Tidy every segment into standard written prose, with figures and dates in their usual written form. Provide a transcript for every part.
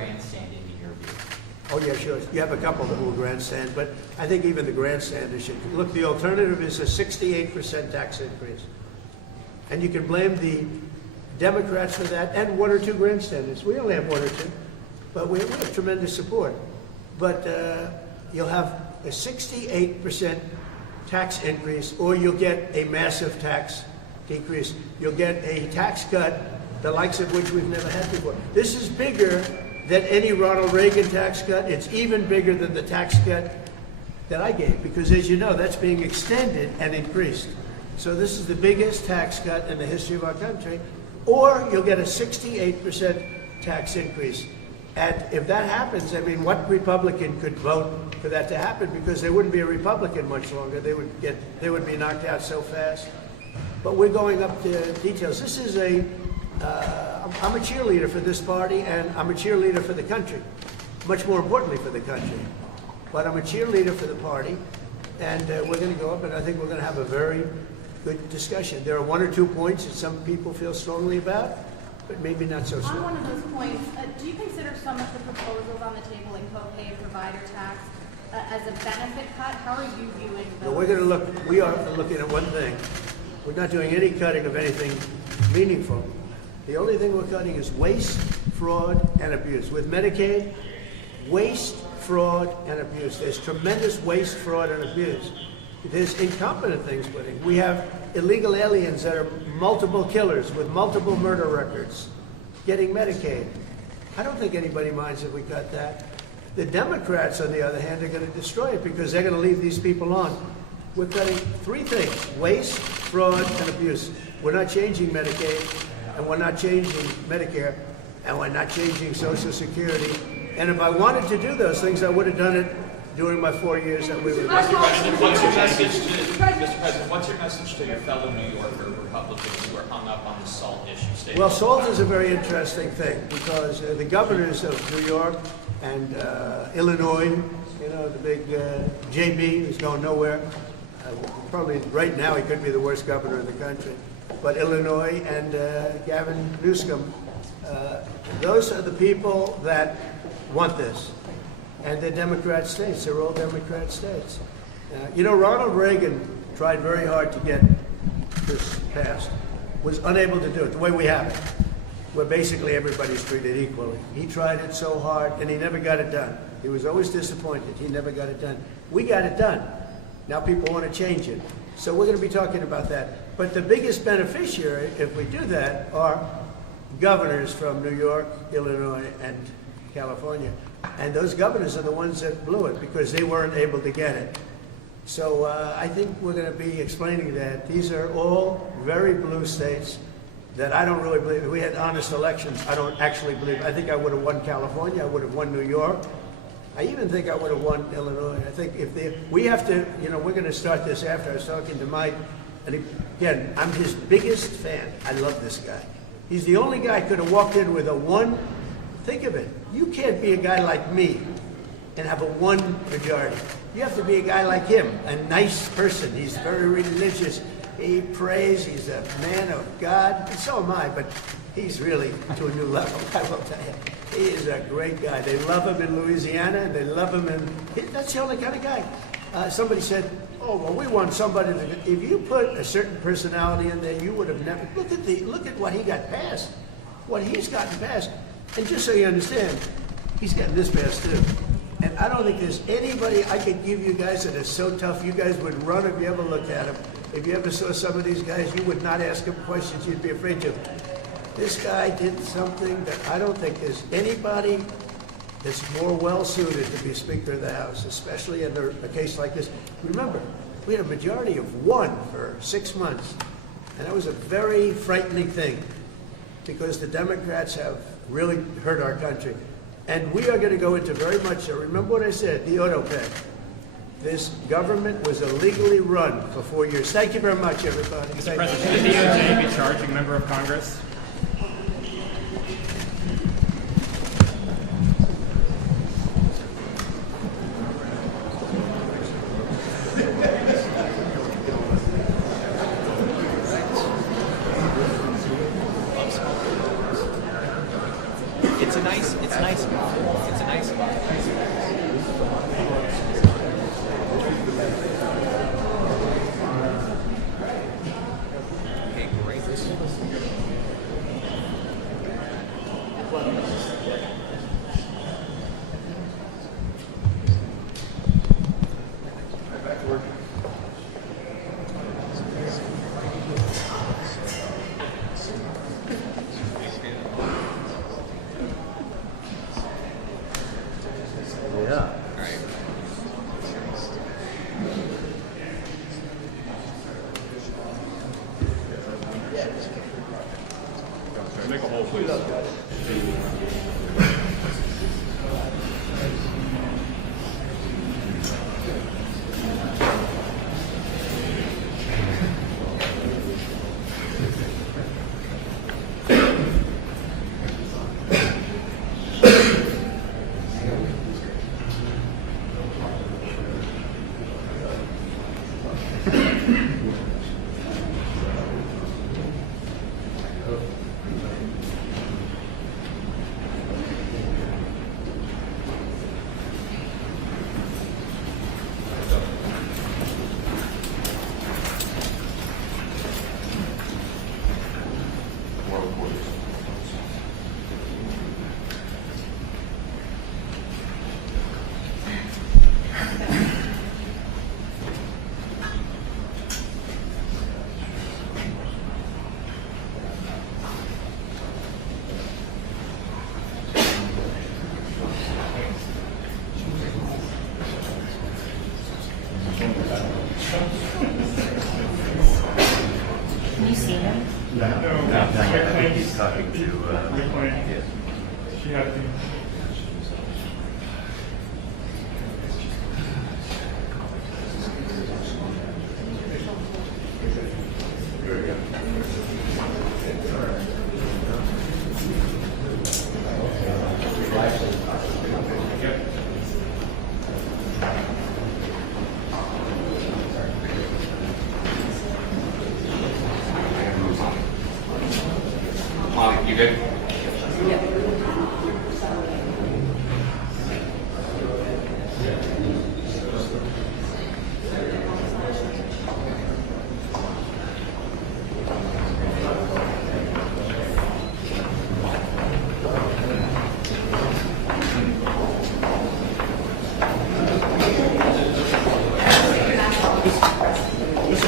grandstanding in your view? Oh, yeah, sure. You have a couple that will grandstand, but I think even the grandstanders should. Look, the alternative is a 68% tax increase. And you can blame the Democrats for that and one or two grandstanders. We only have one or two, but we have tremendous support. But you'll have a 68% tax increase, or you'll get a massive tax decrease. You'll get a tax cut, the likes of which we've never had before. This is bigger than any Ronald Reagan tax cut. It's even bigger than the tax cut that I gave, because as you know, that's being extended and increased. So this is the biggest tax cut in the history of our country. Or you'll get a 68% tax increase. And if that happens, I mean, what Republican could vote for that to happen? Because there wouldn't be a Republican much longer. They would be knocked out so fast. But we're going up to details. This is I'm a cheerleader for this party, and I'm a cheerleader for the country. Much more importantly for the country. But I'm a cheerleader for the party, and we're going to go up, and I think we're going to have a very good discussion. There are one or two points that some people feel strongly about, but maybe not so strongly. On one of those points, do you consider some of the proposals on the table in copay and provider tax as a benefit cut? How are you viewing those? Well, we are looking at one thing. We're not doing any cutting of anything meaningful. The only thing we're cutting is waste, fraud, and abuse. With Medicaid, waste, fraud, and abuse. There's tremendous waste, fraud, and abuse. There's incompetent things put in. We have illegal aliens that are multiple killers with multiple murder records getting Medicaid. I don't think anybody minds if we cut that. The Democrats, on the other hand, are going to destroy it because they're going to leave these people on. We're cutting three things: waste, fraud, and abuse. We're not changing Medicaid, and we're not changing Medicare, and we're not changing Social Security. And if I wanted to do those things, I would have done it during my 4 years that we were. Mr. President, what's your message to your fellow New Yorker Republicans who are hung up on the SALT issue? Well, SALT is a very interesting thing because the governors of New York and Illinois, you know, the big JB who's going nowhere. Probably right now he could be the worst governor in the country. But Illinois and Gavin Newsom, those are the people that want this. And they're Democrat states. They're all Democrat states. You know, Ronald Reagan tried very hard to get this passed, was unable to do it the way we have it, where basically everybody's treated equally. He tried it so hard, and he never got it done. He was always disappointed. He never got it done. We got it done. Now people want to change it. So we're going to be talking about that. But the biggest beneficiary, if we do that, are governors from New York, Illinois, and California. And those governors are the ones that blew it because they weren't able to get it. So I think we're going to be explaining that. These are all very blue states that I don't really believe. If we had honest elections, I don't actually believe. I think I would have won California. I would have won New York. I even think I would have won Illinois. I think we have to, you know, we're going to start this after. I was talking to Mike, and again, I'm his biggest fan. I love this guy. He's the only guy who could have walked in with a one. Think of it. You can't be a guy like me and have a one majority. You have to be a guy like him, a nice person. He's very religious. He prays. He's a man of God. And so am I, but he's really to a new level. I will tell you. He is a great guy. They love him in Louisiana, and they love him in... That's the only kind of guy. Somebody said, oh, well, we want somebody to... If you put a certain personality in there, you would have never... Look at what he got passed. What he's gotten passed. And just so you understand, he's gotten this passed too. And I don't think there's anybody I could give you guys that is so tough. You guys would run if you ever looked at him. If you ever saw some of these guys, you would not ask him questions you'd be afraid to. This guy did something that I don't think there's anybody that's more well-suited to be Speaker of the House, especially in a case like this. Remember, we had a majority of one for 6 months, and that was a very frightening thing because the Democrats have really hurt our country. And we are going to go into very much, remember what I said, the auto pay. This government was illegally run for 4 years. Thank you very much, everybody. Mr. President, should the DOJ be charging a member of Congress? It's nice.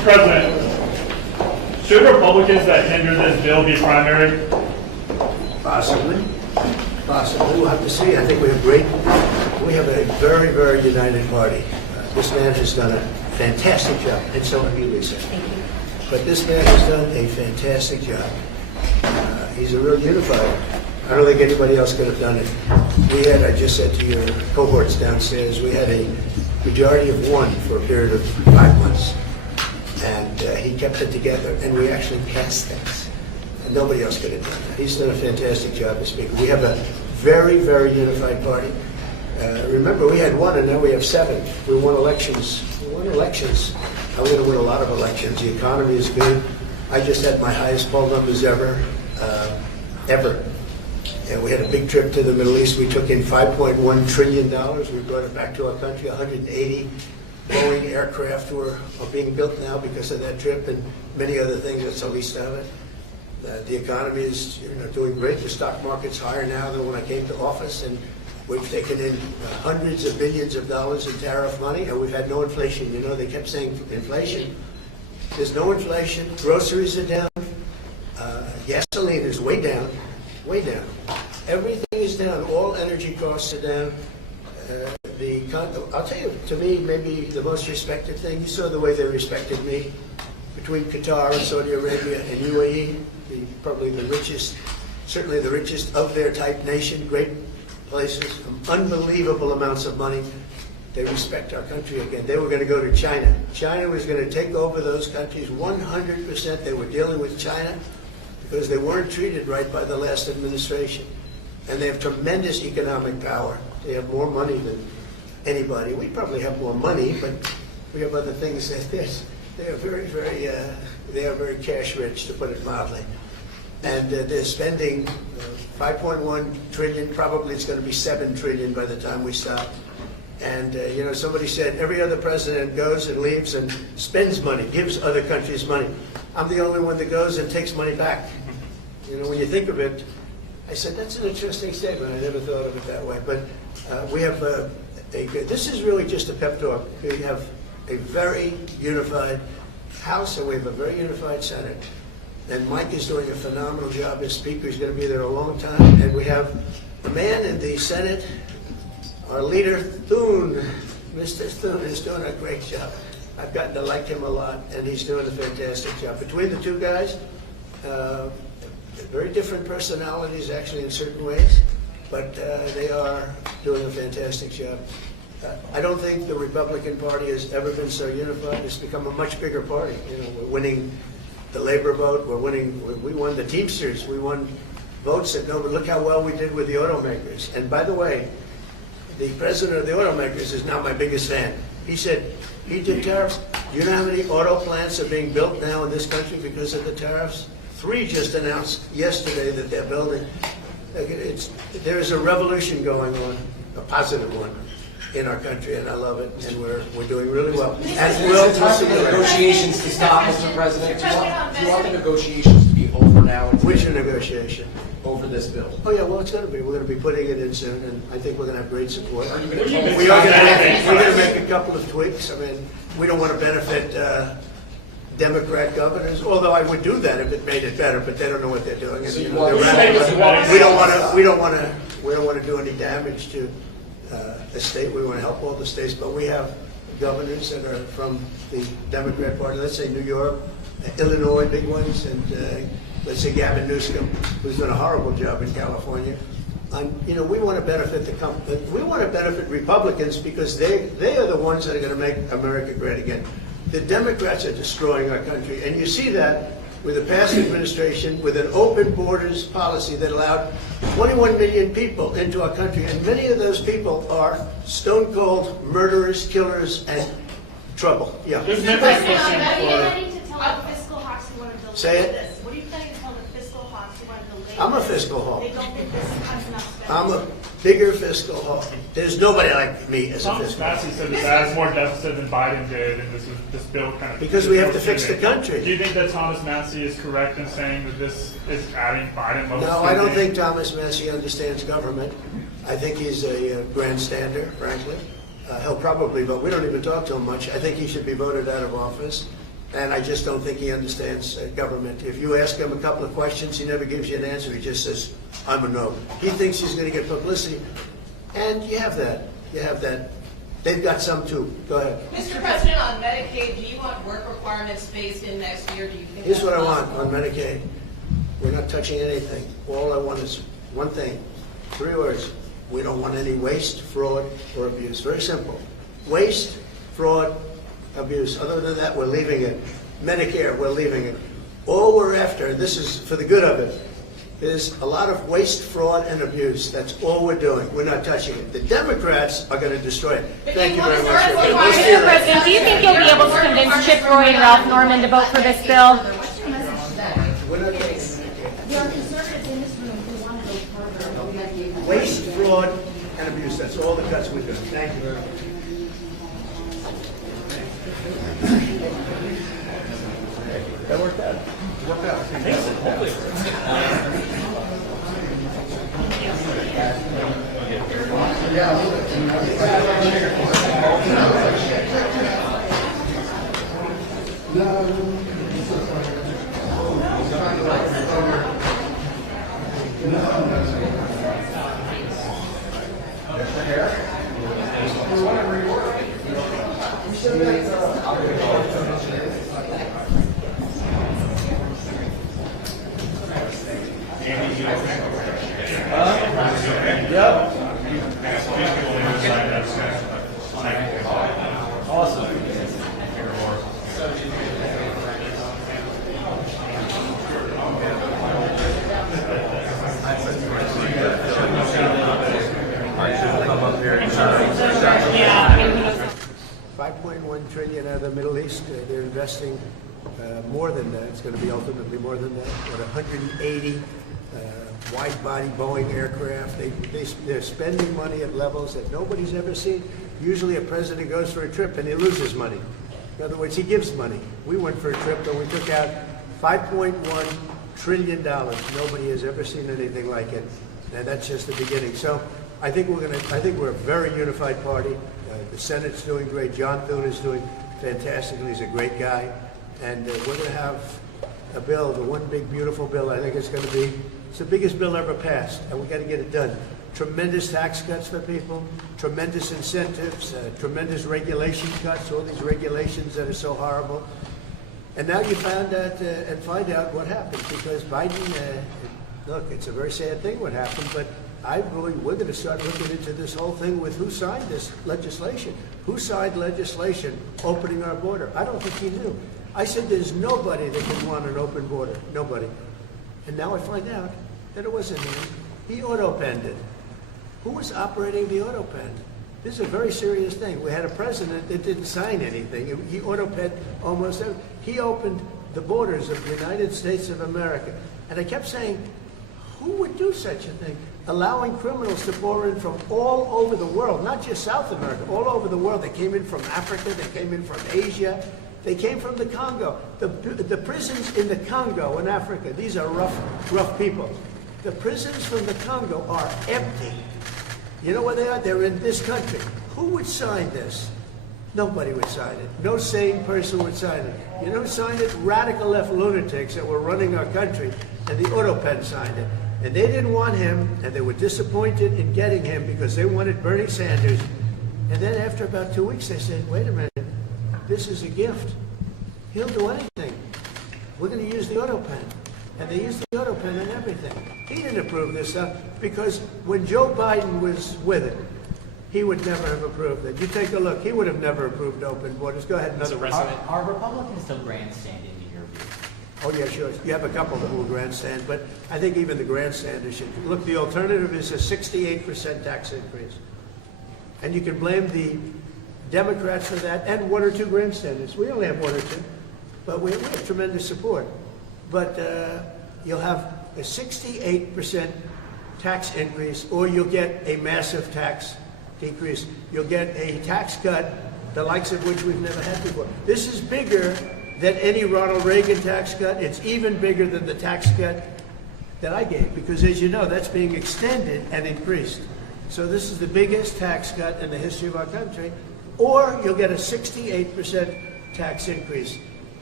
Mr. President, should Republicans that hinder this bill be primary? Possibly. Possibly. We'll have to see. I think we have a very, very united party. This man has done a fantastic job, and so have you, Lisa. Thank you. But this man has done a fantastic job. He's a real unifier. I don't think anybody else could have done it. We had, I just said to your cohorts downstairs, we had a majority of one for a period of 5 months. And he kept it together, and we actually passed things. And nobody else could have done that. He's done a fantastic job as Speaker. We have a very, very unified party. Remember, we had 1, and now we have 7. We won elections. We won elections. I'm going to win a lot of elections. The economy is good. I just had my highest poll numbers ever. And we had a big trip to the Middle East. We took in $5.1 trillion. We brought it back to our country. 180 Boeing aircraft are being built now because of that trip, and many other things. That's the least of it. The economy is doing great. The stock market's higher now than when I came to office, and we've taken in hundreds of billions of dollars in tariff money, and we've had no inflation. You know, they kept saying inflation. There's no inflation. Groceries are down. Gasoline is way down, way down. Everything is down. All energy costs are down. I'll tell you, to me, maybe the most respected thing, you saw the way they respected me between Qatar and Saudi Arabia and UAE, probably the richest, certainly the richest of their type nation, great places, unbelievable amounts of money. They respect our country again. They were going to go to China. China was going to take over those countries 100%. They were dealing with China because they weren't treated right by the last administration. And they have tremendous economic power. They have more money than anybody. We probably have more money, but we have other things that they are very, very, they are very cash rich, to put it mildly. And they're spending 5.1 trillion. Probably it's going to be 7 trillion by the time we stop. And somebody said every other president goes and leaves and spends money, gives other countries money. I'm the only one that goes and takes money back. When you think of it, I said, that's an interesting statement. I never thought of it that way. But we have this is really just a pep talk. We have a very unified House, and we have a very unified Senate. And Mike is doing a phenomenal job as Speaker. He's going to be there a long time. And we have a man in the Senate, our leader, Thune. Mr. Thune is doing a great job. I've gotten to like him a lot, and he's doing a fantastic job. Between the two guys, very different personalities, actually, in certain ways, but they are doing a fantastic job. I don't think the Republican Party has ever been so unified. It's become a much bigger party. We're winning the labor vote. We won the Teamsters. We won votes that nobody. Look how well we did with the automakers. And by the way, the president of the automakers is now my biggest fan. He said he did tariffs. You know how many auto plants are being built now in this country because of the tariffs? 3 just announced yesterday that they're building. There is a revolution going on, a positive one, in our country, and I love it, and we're doing really well. And Is it time for the negotiations to stop, Mr. President? Do you want the negotiations to be over now? Which negotiation? Over this bill. Oh yeah, well it's going to be. We're going to be putting it in soon, and I think we're going to have great support. Are you going to We are going to make a couple of tweaks. I mean, we don't want to benefit Democrat governors, although I would do that if it made it better, but they don't know what they're doing. And, So you they're want- we don't want to do any damage to the state. We want to help all the states, but we have governors that are from the Democrat Party. Let's say New York, Illinois, big ones, and let's say Gavin Newsom, who's done a horrible job in California. We want to benefit we want to benefit Republicans because they are the ones that are going to make America great again. The Democrats are destroying our country, and you see that with the past administration, with an open borders policy that allowed 21 million people into our country, and many of those people are stone-cold murderers, killers, and trouble. Yeah. This is Mr. a President, question what are you for. planning to tell the fiscal hawks who want to delay Say it. this? What are you planning to tell the fiscal hawks who want to delay this? I'm a fiscal hawk. They don't think this has enough spending. I'm a bigger fiscal hawk. There's nobody like me as a Thomas fiscal hawk. Massey said this adds more deficit than Biden did, and this bill kind of. Because we have to fix the country. Do you think that Thomas Massey is correct in saying that this is adding Biden most? No, I don't think Thomas Massey understands government. I think he's a grandstander, frankly. He'll probably vote. We don't even talk to him much. I think he should be voted out of office. And I just don't think he understands government. If you ask him a couple of questions, he never gives you an answer. He just says, I'm a no. He thinks he's going to get publicity. And you have that. You have that. They've got some too. Go ahead. Mr. President, on Medicaid, do you want work requirements phased in next year? Do you think Here's that's what I want possible? on Medicaid. We're not touching anything. All I want is one thing. 3 words. We don't want any waste, fraud, or abuse. Very simple. Waste, fraud, abuse. Other than that, we're leaving it. Medicare, we're leaving it. All we're after, and this is for the good of it, is a lot of waste, fraud, and abuse. That's all we're doing. We're not touching it. The Democrats are going to destroy it. Thank you very much. Mr. President, do you think you'll be able to convince Chip Roy and Ralph Norman to vote for this bill? What's your message to that? We're not taking Medicare. There are conservatives in this room who want to go further. Waste, fraud, and abuse. That's all the cuts we're doing. Thank you very much. That worked out. Worked out. $5.1 trillion out of the Middle East. They're investing more than that. It's going to be ultimately more than that. What, 180 wide-body Boeing aircraft. They're spending money at levels that nobody's ever seen. Usually a president goes for a trip and he loses money. In other words, he gives money. We went for a trip and we took out $5.1 trillion. Nobody has ever seen anything like it. And that's just the beginning. So I think we're a very unified party. The Senate's doing great. John Thune is doing fantastically. He's a great guy. And we're going to have a bill, the one big, beautiful bill. I think it's going to be, it's the biggest bill ever passed, and we got to get it done. Tremendous tax cuts for people, tremendous incentives, tremendous regulation cuts, all these regulations that are so horrible. And now you find out and find out what happened, because Biden, look, it's a very sad thing what happened, but I believe we're going to start looking into this whole thing with who signed this legislation. Who signed legislation opening our border? I don't think he knew. I said there's nobody that can want an open border. Nobody. And now I find out that it wasn't him. He auto-penned it. Who was operating the auto-pen? This is a very serious thing. We had a president that didn't sign anything. He auto-penned almost everything. He opened the borders of the United States of America. And I kept saying, who would do such a thing? Allowing criminals to pour in from all over the world, not just South America, all over the world. They came in from Africa, they came in from Asia, they came from the Congo. The prisons in the Congo in Africa, these are rough people. The prisons from the Congo are empty. You know where they are? They're in this country. Who would sign this? Nobody would sign it. No sane person would sign it. You know who signed it? Radical left lunatics that were running our country, and the auto-pen signed it. And they didn't want him, and they were disappointed in getting him because they wanted Bernie Sanders. And then after about 2 weeks, they said, wait a minute, this is a gift. He'll do anything. We're going to use the auto-pen. And they used the auto-pen and everything. He didn't approve this stuff because when Joe Biden was with it, he would never have approved it. You take a look. He would have never approved open borders. Go ahead, another one. Are Republicans still grandstanding in your view? Oh, yeah, sure. You have a couple that will grandstand, but I think even the grandstanders should. Look, the alternative is a 68% tax increase. And you can blame the Democrats for that and one or two grandstanders. We only have one or two, but we have tremendous support. But you'll have a 68% tax increase, or you'll get a massive tax decrease. You'll get a tax cut, the likes of which we've never had before. This is bigger than any Ronald Reagan tax cut. It's even bigger than the tax cut that I gave, because as you know, that's being extended and increased. So this is the biggest tax cut in the history of our country. Or you'll get a 68% tax increase.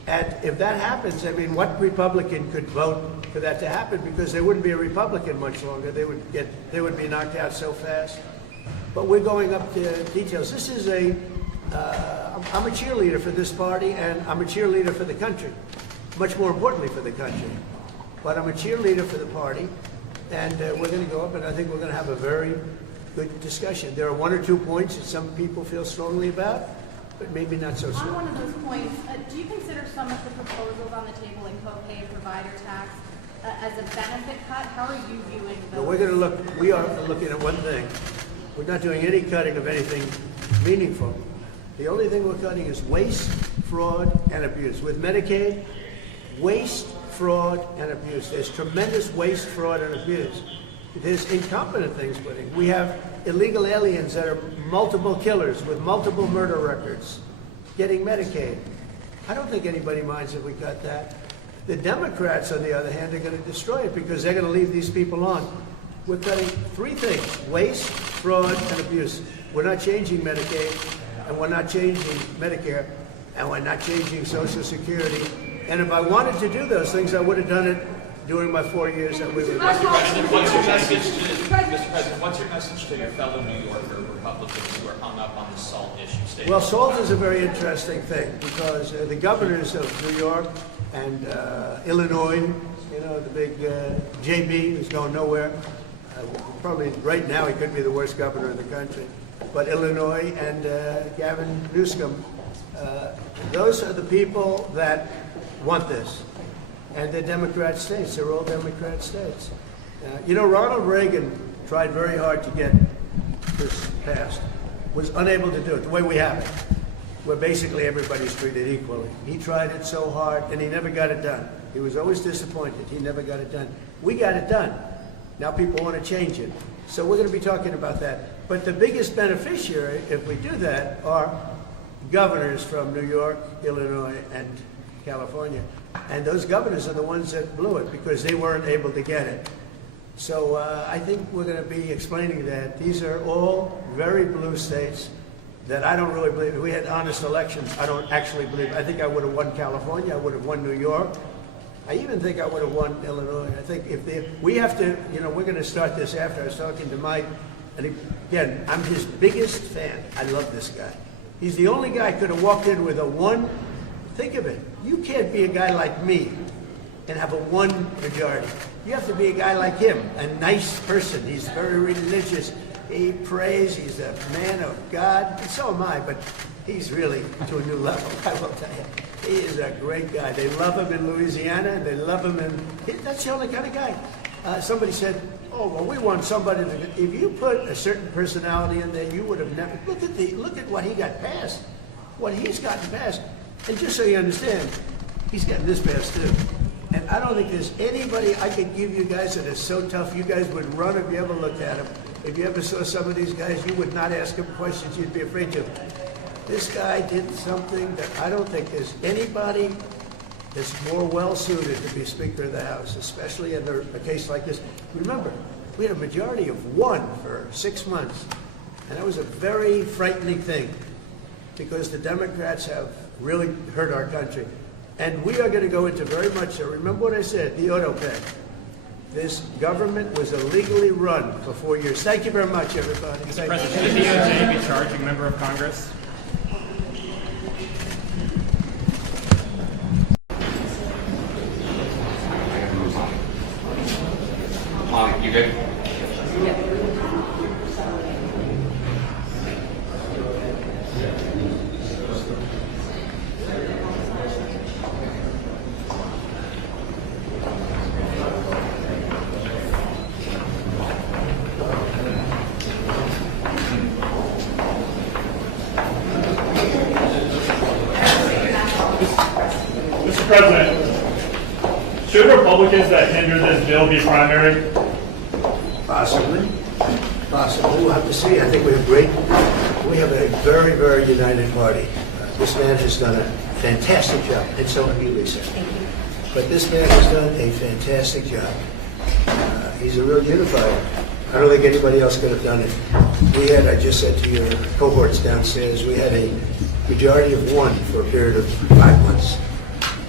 And if that happens, I mean, what Republican could vote for that to happen? Because there wouldn't be a Republican much longer. They would be knocked out so fast. But we're going up to details. This is I'm a cheerleader for this party, and I'm a cheerleader for the country. Much more importantly for the country. But I'm a cheerleader for the party, and we're going to go up, and I think we're going to have a very good discussion. There are one or two points that some people feel strongly about, but maybe not so On strong. one of those points, do you consider some of the proposals on the table in copay and provider tax as a benefit cut? How are you viewing those? We are looking at one thing. We're not doing any cutting of anything meaningful. The only thing we're cutting is waste, fraud, and abuse. With Medicaid, waste, fraud, and abuse. There's tremendous waste, fraud, and abuse. There's incompetent things putting. We have illegal aliens that are multiple killers with multiple murder records getting Medicaid. I don't think anybody minds if we cut that. The Democrats, on the other hand, are going to destroy it because they're going to leave these people on. We're cutting three things: waste, fraud, and abuse. We're not changing Medicaid, and we're not changing Medicare, and we're not changing Social Security. And if I wanted to do those things, I would have done it during my 4 years that we were. Mr. President, what's your message to your fellow New Yorker Republicans who are hung up on the SALT issue? Well, SALT is a very interesting thing because the governors of New York and Illinois, you know, the big JB who's going nowhere. Probably right now he could be the worst governor in the country. But Illinois and Gavin Newsom, those are the people that want this. And they're Democrat states. They're all Democrat states. You know, Ronald Reagan tried very hard to get this passed, was unable to do it the way we have it, where basically everybody's treated equally. He tried it so hard, and he never got it done. He was always disappointed. He never got it done. We got it done. Now people want to change it. So we're going to be talking about that. But the biggest beneficiary, if we do that, are governors from New York, Illinois, and California. And those governors are the ones that blew it because they weren't able to get it. So I think we're going to be explaining that. These are all very blue states that I don't really believe. If we had honest elections, I don't actually believe. I think I would have won California. I would have won New York. I even think I would have won Illinois. I think we have to, you know, we're going to start this after. I was talking to Mike, and again, I'm his biggest fan. I love this guy. He's the only guy who could have walked in with a one. Think of it. You can't be a guy like me and have a one majority. You have to be a guy like him, a nice person. He's very religious. He prays. He's a man of God. And so am I, but he's really to a new level. I will tell you. He is a great guy. They love him in Louisiana, and they love him that's the only kind of guy. Somebody said, oh, well, we want somebody to, if you put a certain personality in there, you would have never, look at what he got passed, what he's gotten passed. And just so you understand, he's getting this passed too. And I don't think there's anybody I could give you guys that is so tough, you guys would run if you ever looked at him. If you ever saw some of these guys, you would not ask him questions you'd be afraid to. This guy did something that I don't think there's anybody that's more well-suited to be Speaker of the House, especially in a case like this. Remember, we had a majority of 1 for 6 months, and that was a very frightening thing because the Democrats have really hurt our country. And we are going to go into very much, so remember what I said, the auto pay. This government was illegally run for 4 years. Thank you very much, everybody. Mr. President, should the DOJ be charging a member of Congress? You good? Mr. President, should Republicans that hinder this bill be primary? Possibly. We'll have to see. I think we have a very, very united party. This man has done a fantastic job, and so have you, Lisa. But this man has done a fantastic job. He's a real unifier. I don't think anybody else could have done it. We had, I just said to your cohorts downstairs, we had a majority of 1 for a period of 5 months.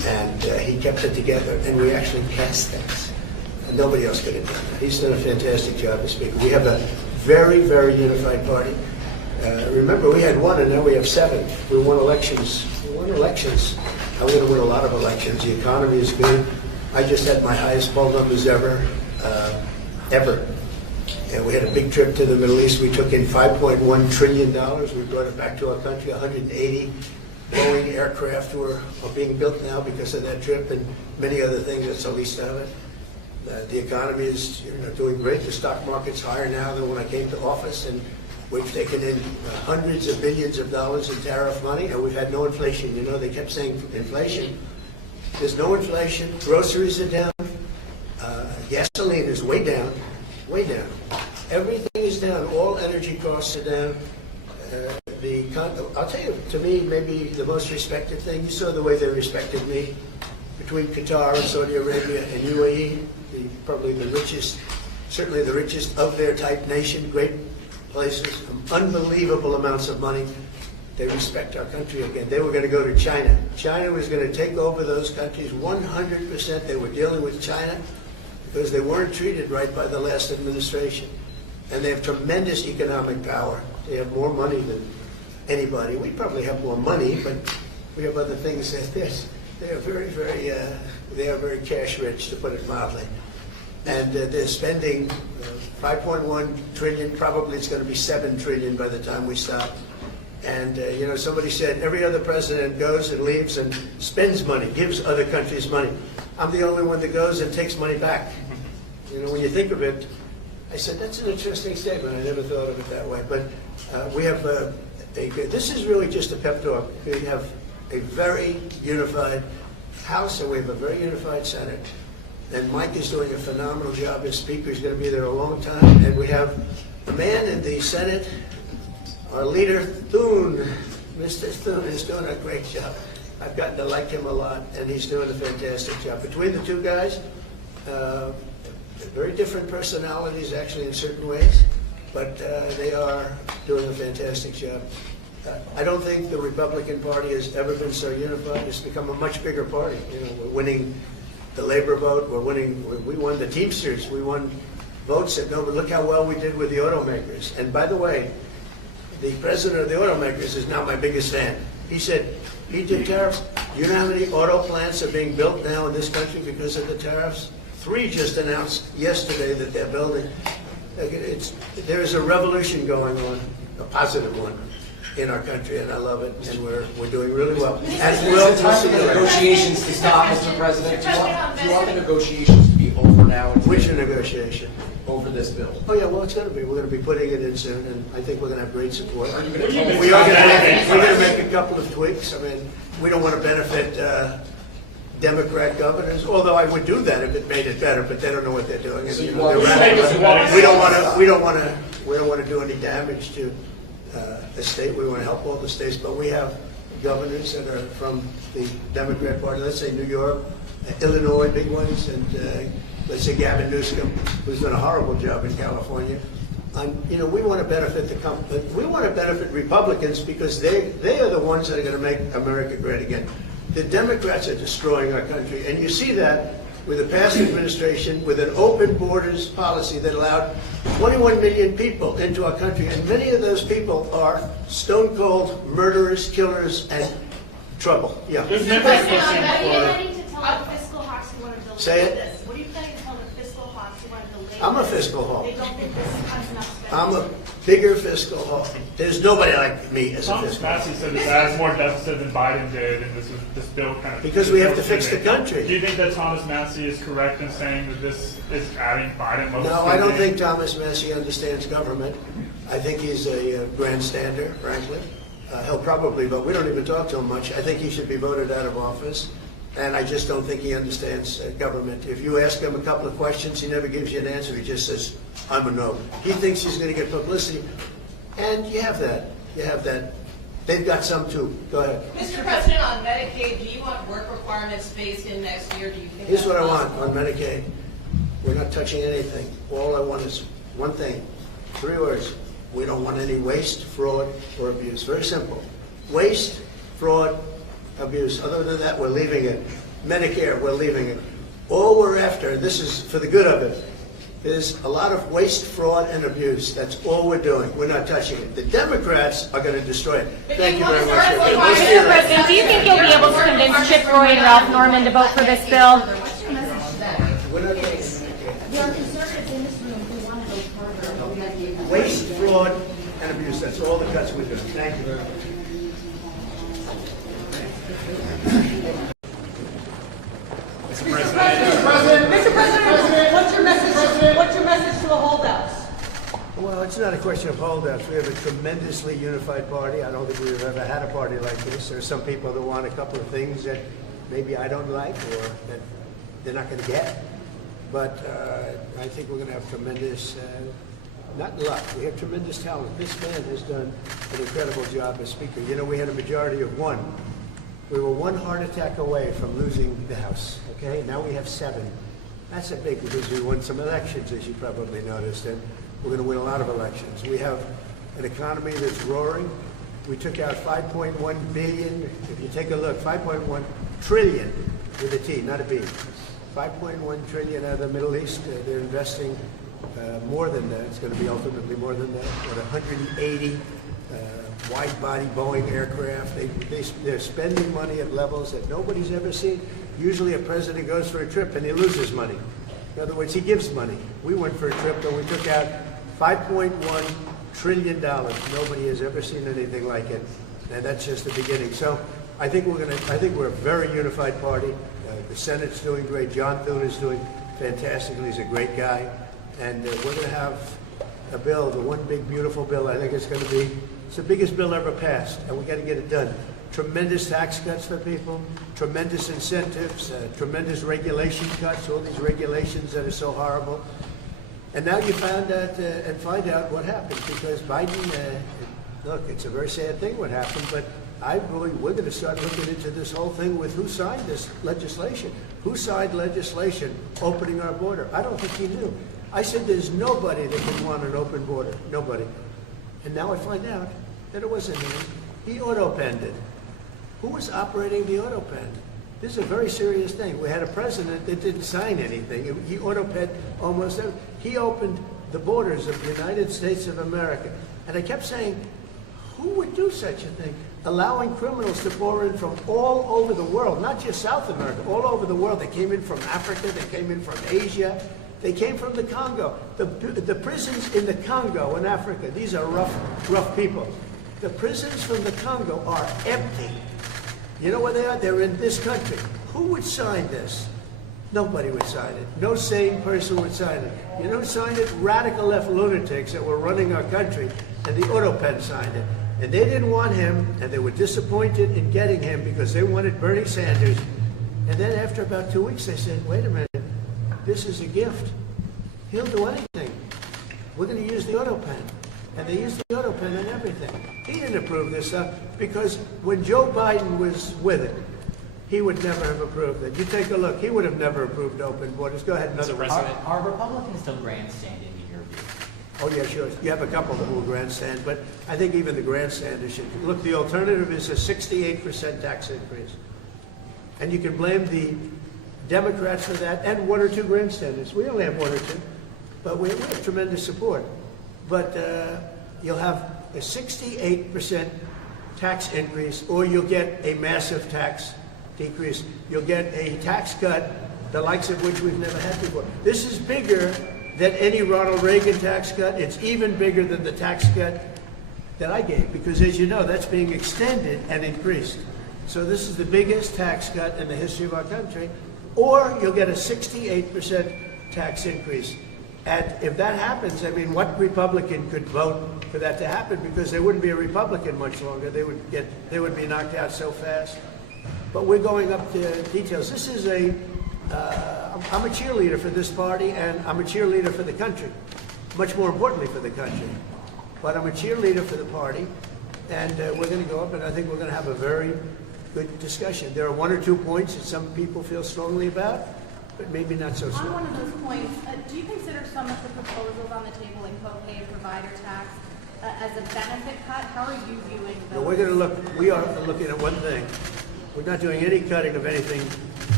And he kept it together, and we actually passed things. And nobody else could have done that. He's done a fantastic job as Speaker. We have a very, very unified party. Remember, we had one, and now we have 7. We won elections. We won elections. I'm going to win a lot of elections. The economy is good. I just had my highest poll numbers ever. And we had a big trip to the Middle East. We took in $5.1 trillion. We brought it back to our country. 180 Boeing aircraft are being built now because of that trip, and many other things. That's the least of it. The economy is doing great. The stock market's higher now than when I came to office, and we've taken in hundreds of billions of dollars in tariff money, and we've had no inflation. You know, they kept saying inflation. There's no inflation. Groceries are down. Gasoline is way down, way down. Everything is down. All energy costs are down. I'll tell you, to me, maybe the most respected thing, you saw the way they respected me between Qatar and Saudi Arabia and UAE, probably the richest, certainly the richest of their type nation, great places, unbelievable amounts of money. They respect our country again. They were going to go to China. China was going to take over those countries 100%. They were dealing with China because they weren't treated right by the last administration. And they have tremendous economic power. They have more money than anybody. We probably have more money, but we have other things. They are very, very, they are very cash rich, to put it mildly. And they're spending 5.1 trillion. Probably it's going to be 7 trillion by the time we stop. And somebody said every other president goes and leaves and spends money, gives other countries money. I'm the only one that goes and takes money back. When you think of it, I said, that's an interesting statement. I never thought of it that way. But we have this is really just a pep talk. We have a very unified House, and we have a very unified Senate. And Mike is doing a phenomenal job as Speaker. He's going to be there a long time. And we have a man in the Senate, our leader, Thune. Mr. Thune is doing a great job. I've gotten to like him a lot, and he's doing a fantastic job. Between the two guys, very different personalities, actually, in certain ways, but they are doing a fantastic job. I don't think the Republican Party has ever been so unified. It's become a much bigger party. We're winning the labor vote. We won the Teamsters. We won votes that nobody. Look how well we did with the automakers. And by the way, the president of the automakers is now my biggest fan. He said, he did tariffs. You know how many auto plants are being built now in this country because of the tariffs? 3 just announced yesterday that they're building. There's a revolution going on, a positive one, in our country, and I love it, and we're doing really well. As Is it time for the negotiations to stop, Mr. President? Do you want the negotiations to be over now? Which negotiation? Over this bill. Oh yeah, well it's going to be. We're going to be putting it in soon, and I think we're going to have great support. Are you going to tell me? We're going to make a couple of tweaks. I mean, we don't want to benefit Democrat governors, although I would do that if it made it better, but they don't know what they're doing. So And, you want- we don't want to do any damage to the state. We want to help all the states, but we have governors that are from the Democrat Party. Let's say New York, Illinois, big ones, and let's say Gavin Newsom, who's done a horrible job in California. We want to benefit we want to benefit Republicans because they are the ones that are going to make America great again. The Democrats are destroying our country, and you see that with the past administration, with an open borders policy that allowed 21 million people into our country, and many of those people are stone-cold murderers, killers, and trouble. Yeah. There's What never are a you question planning to tell the fiscal hawks who want to delay Say it. this? What are you planning to tell the fiscal hawks who want to delay I'm a this? fiscal hawk. They don't think this has enough spending. I'm a bigger fiscal hawk. There's nobody like me as a Thomas fiscal Massey hawk. said this adds more deficit than Biden did, and this bill kind of... Because we have to fix the country. Do you think that Thomas Massey is correct in saying that this is adding Biden most? No, I don't think Thomas Massey understands government. I think he's a grandstander, frankly. He'll probably vote. We don't even talk to him much. I think he should be voted out of office. And I just don't think he understands government. If you ask him a couple of questions, he never gives you an answer. He just says, I'm a no. He thinks he's going to get publicity. And you have that. You have that. They've got some too. Go ahead. Mr. President, on Medicaid, do you want work requirements phased in next year? Do you think Here's that's what I want possible? on Medicaid. We're not touching anything. All I want is one thing. 3 words. We don't want any waste, fraud, or abuse. Very simple. Waste, fraud, abuse. Other than that, we're leaving it. Medicare, we're leaving it. All we're after, and this is for the good of it, is a lot of waste, fraud, and abuse. That's all we're doing. We're not touching it. The Democrats are going to destroy it. Thank you very much. Mr. President, do you think you'll be able to convince Chip Roy and Ralph Norman to vote for this bill? We're not taking There are conservatives in this room who want to go further. We gave them- waste, fraud, and abuse. That's all the cuts we're doing. Thank you very much. Mr. President, what's your message to the holdouts? Well, it's not a question of holdouts. We have a tremendously unified party. I don't think we've ever had a party like this. There are some people that want a couple of things that maybe I don't like or that they're not going to get. But I think we're going to have tremendous, not luck, we have tremendous talent. This man has done an incredible job as Speaker. You know, we had a majority of 1. We were 1 heart attack away from losing the House, okay? Now we have 7. That's a big, because we won some elections, as you probably noticed, and we're going to win a lot of elections. We have an economy that's roaring. We took out $5.1 billion. If you take a look, $5.1 trillion with a T, not a B. $5.1 trillion out of the Middle East. They're investing more than that. It's going to be ultimately more than that. What, 180 wide-body Boeing aircraft. They're spending money at levels that nobody's ever seen. Usually a president goes for a trip and he loses money. In other words, he gives money. We went for a trip and we took out $5.1 trillion. Nobody has ever seen anything like it. And that's just the beginning. So I think we're a very unified party. The Senate's doing great. John Thune is doing fantastically. He's a great guy. And we're going to have a bill, the one big, beautiful bill. I think it's going to be, it's the biggest bill ever passed, and we got to get it done. Tremendous tax cuts for people, tremendous incentives, tremendous regulation cuts, all these regulations that are so horrible. And now you find out what happened, because Biden, look, it's a very sad thing what happened, but I believe we're going to start looking into this whole thing with who signed this legislation. Who signed legislation opening our border? I don't think he knew. I said there's nobody that would want an open border. Nobody. And now I find out that it wasn't him. He auto-penned it. Who was operating the auto-pen? This is a very serious thing. We had a president that didn't sign anything. He auto-penned almost everything. He opened the borders of the United States of America. And I kept saying, who would do such a thing? Allowing criminals to pour in from all over the world, not just South America, all over the world. They came in from Africa, they came in from Asia, they came from the Congo. The prisons in the Congo in Africa, these are rough people. The prisons from the Congo are empty. You know where they are? They're in this country. Who would sign this? Nobody would sign it. No sane person would sign it. You know who signed it? Radical left lunatics that were running our country, and the auto-pen signed it. And they didn't want him, and they were disappointed in getting him because they wanted Bernie Sanders. And then after about 2 weeks, they said, wait a minute, this is a gift. He'll do anything. We're going to use the auto-pen. And they used the auto-pen and everything. He didn't approve this stuff because when Joe Biden was with it, he would never have approved it. You take a look, he would have never approved open borders. Go ahead, another one. Are Republicans still grandstanding in your view? Oh, yeah, sure. You have a couple that will grandstand, but I think even the grandstanders should. Look, the alternative is a 68% tax increase. And you can blame the Democrats for that and 1 or 2 grandstanders. We only have 1 or 2, but we have tremendous support. But you'll have a 68% tax increase, or you'll get a massive tax decrease. You'll get a tax cut, the likes of which we've never had before. This is bigger than any Ronald Reagan tax cut. It's even bigger than the tax cut that I gave, because as you know, that's being extended and increased. So this is the biggest tax cut in the history of our country. Or you'll get a 68% tax increase. And if that happens, I mean, what Republican could vote for that to happen? Because there wouldn't be a Republican much longer. They would be knocked out so fast. But we're going up to details. This is I'm a cheerleader for this party, and I'm a cheerleader for the country. Much more importantly for the country. But I'm a cheerleader for the party, and we're going to go up, and I think we're going to have a very good discussion. There are 1 or 2 points that some people feel strongly about, but maybe not so strong. On one of those points, do you consider some of the proposals on the table in co-pay and provider tax as a benefit cut? How are you viewing those? No, we are looking at one thing. We're not doing any cutting of anything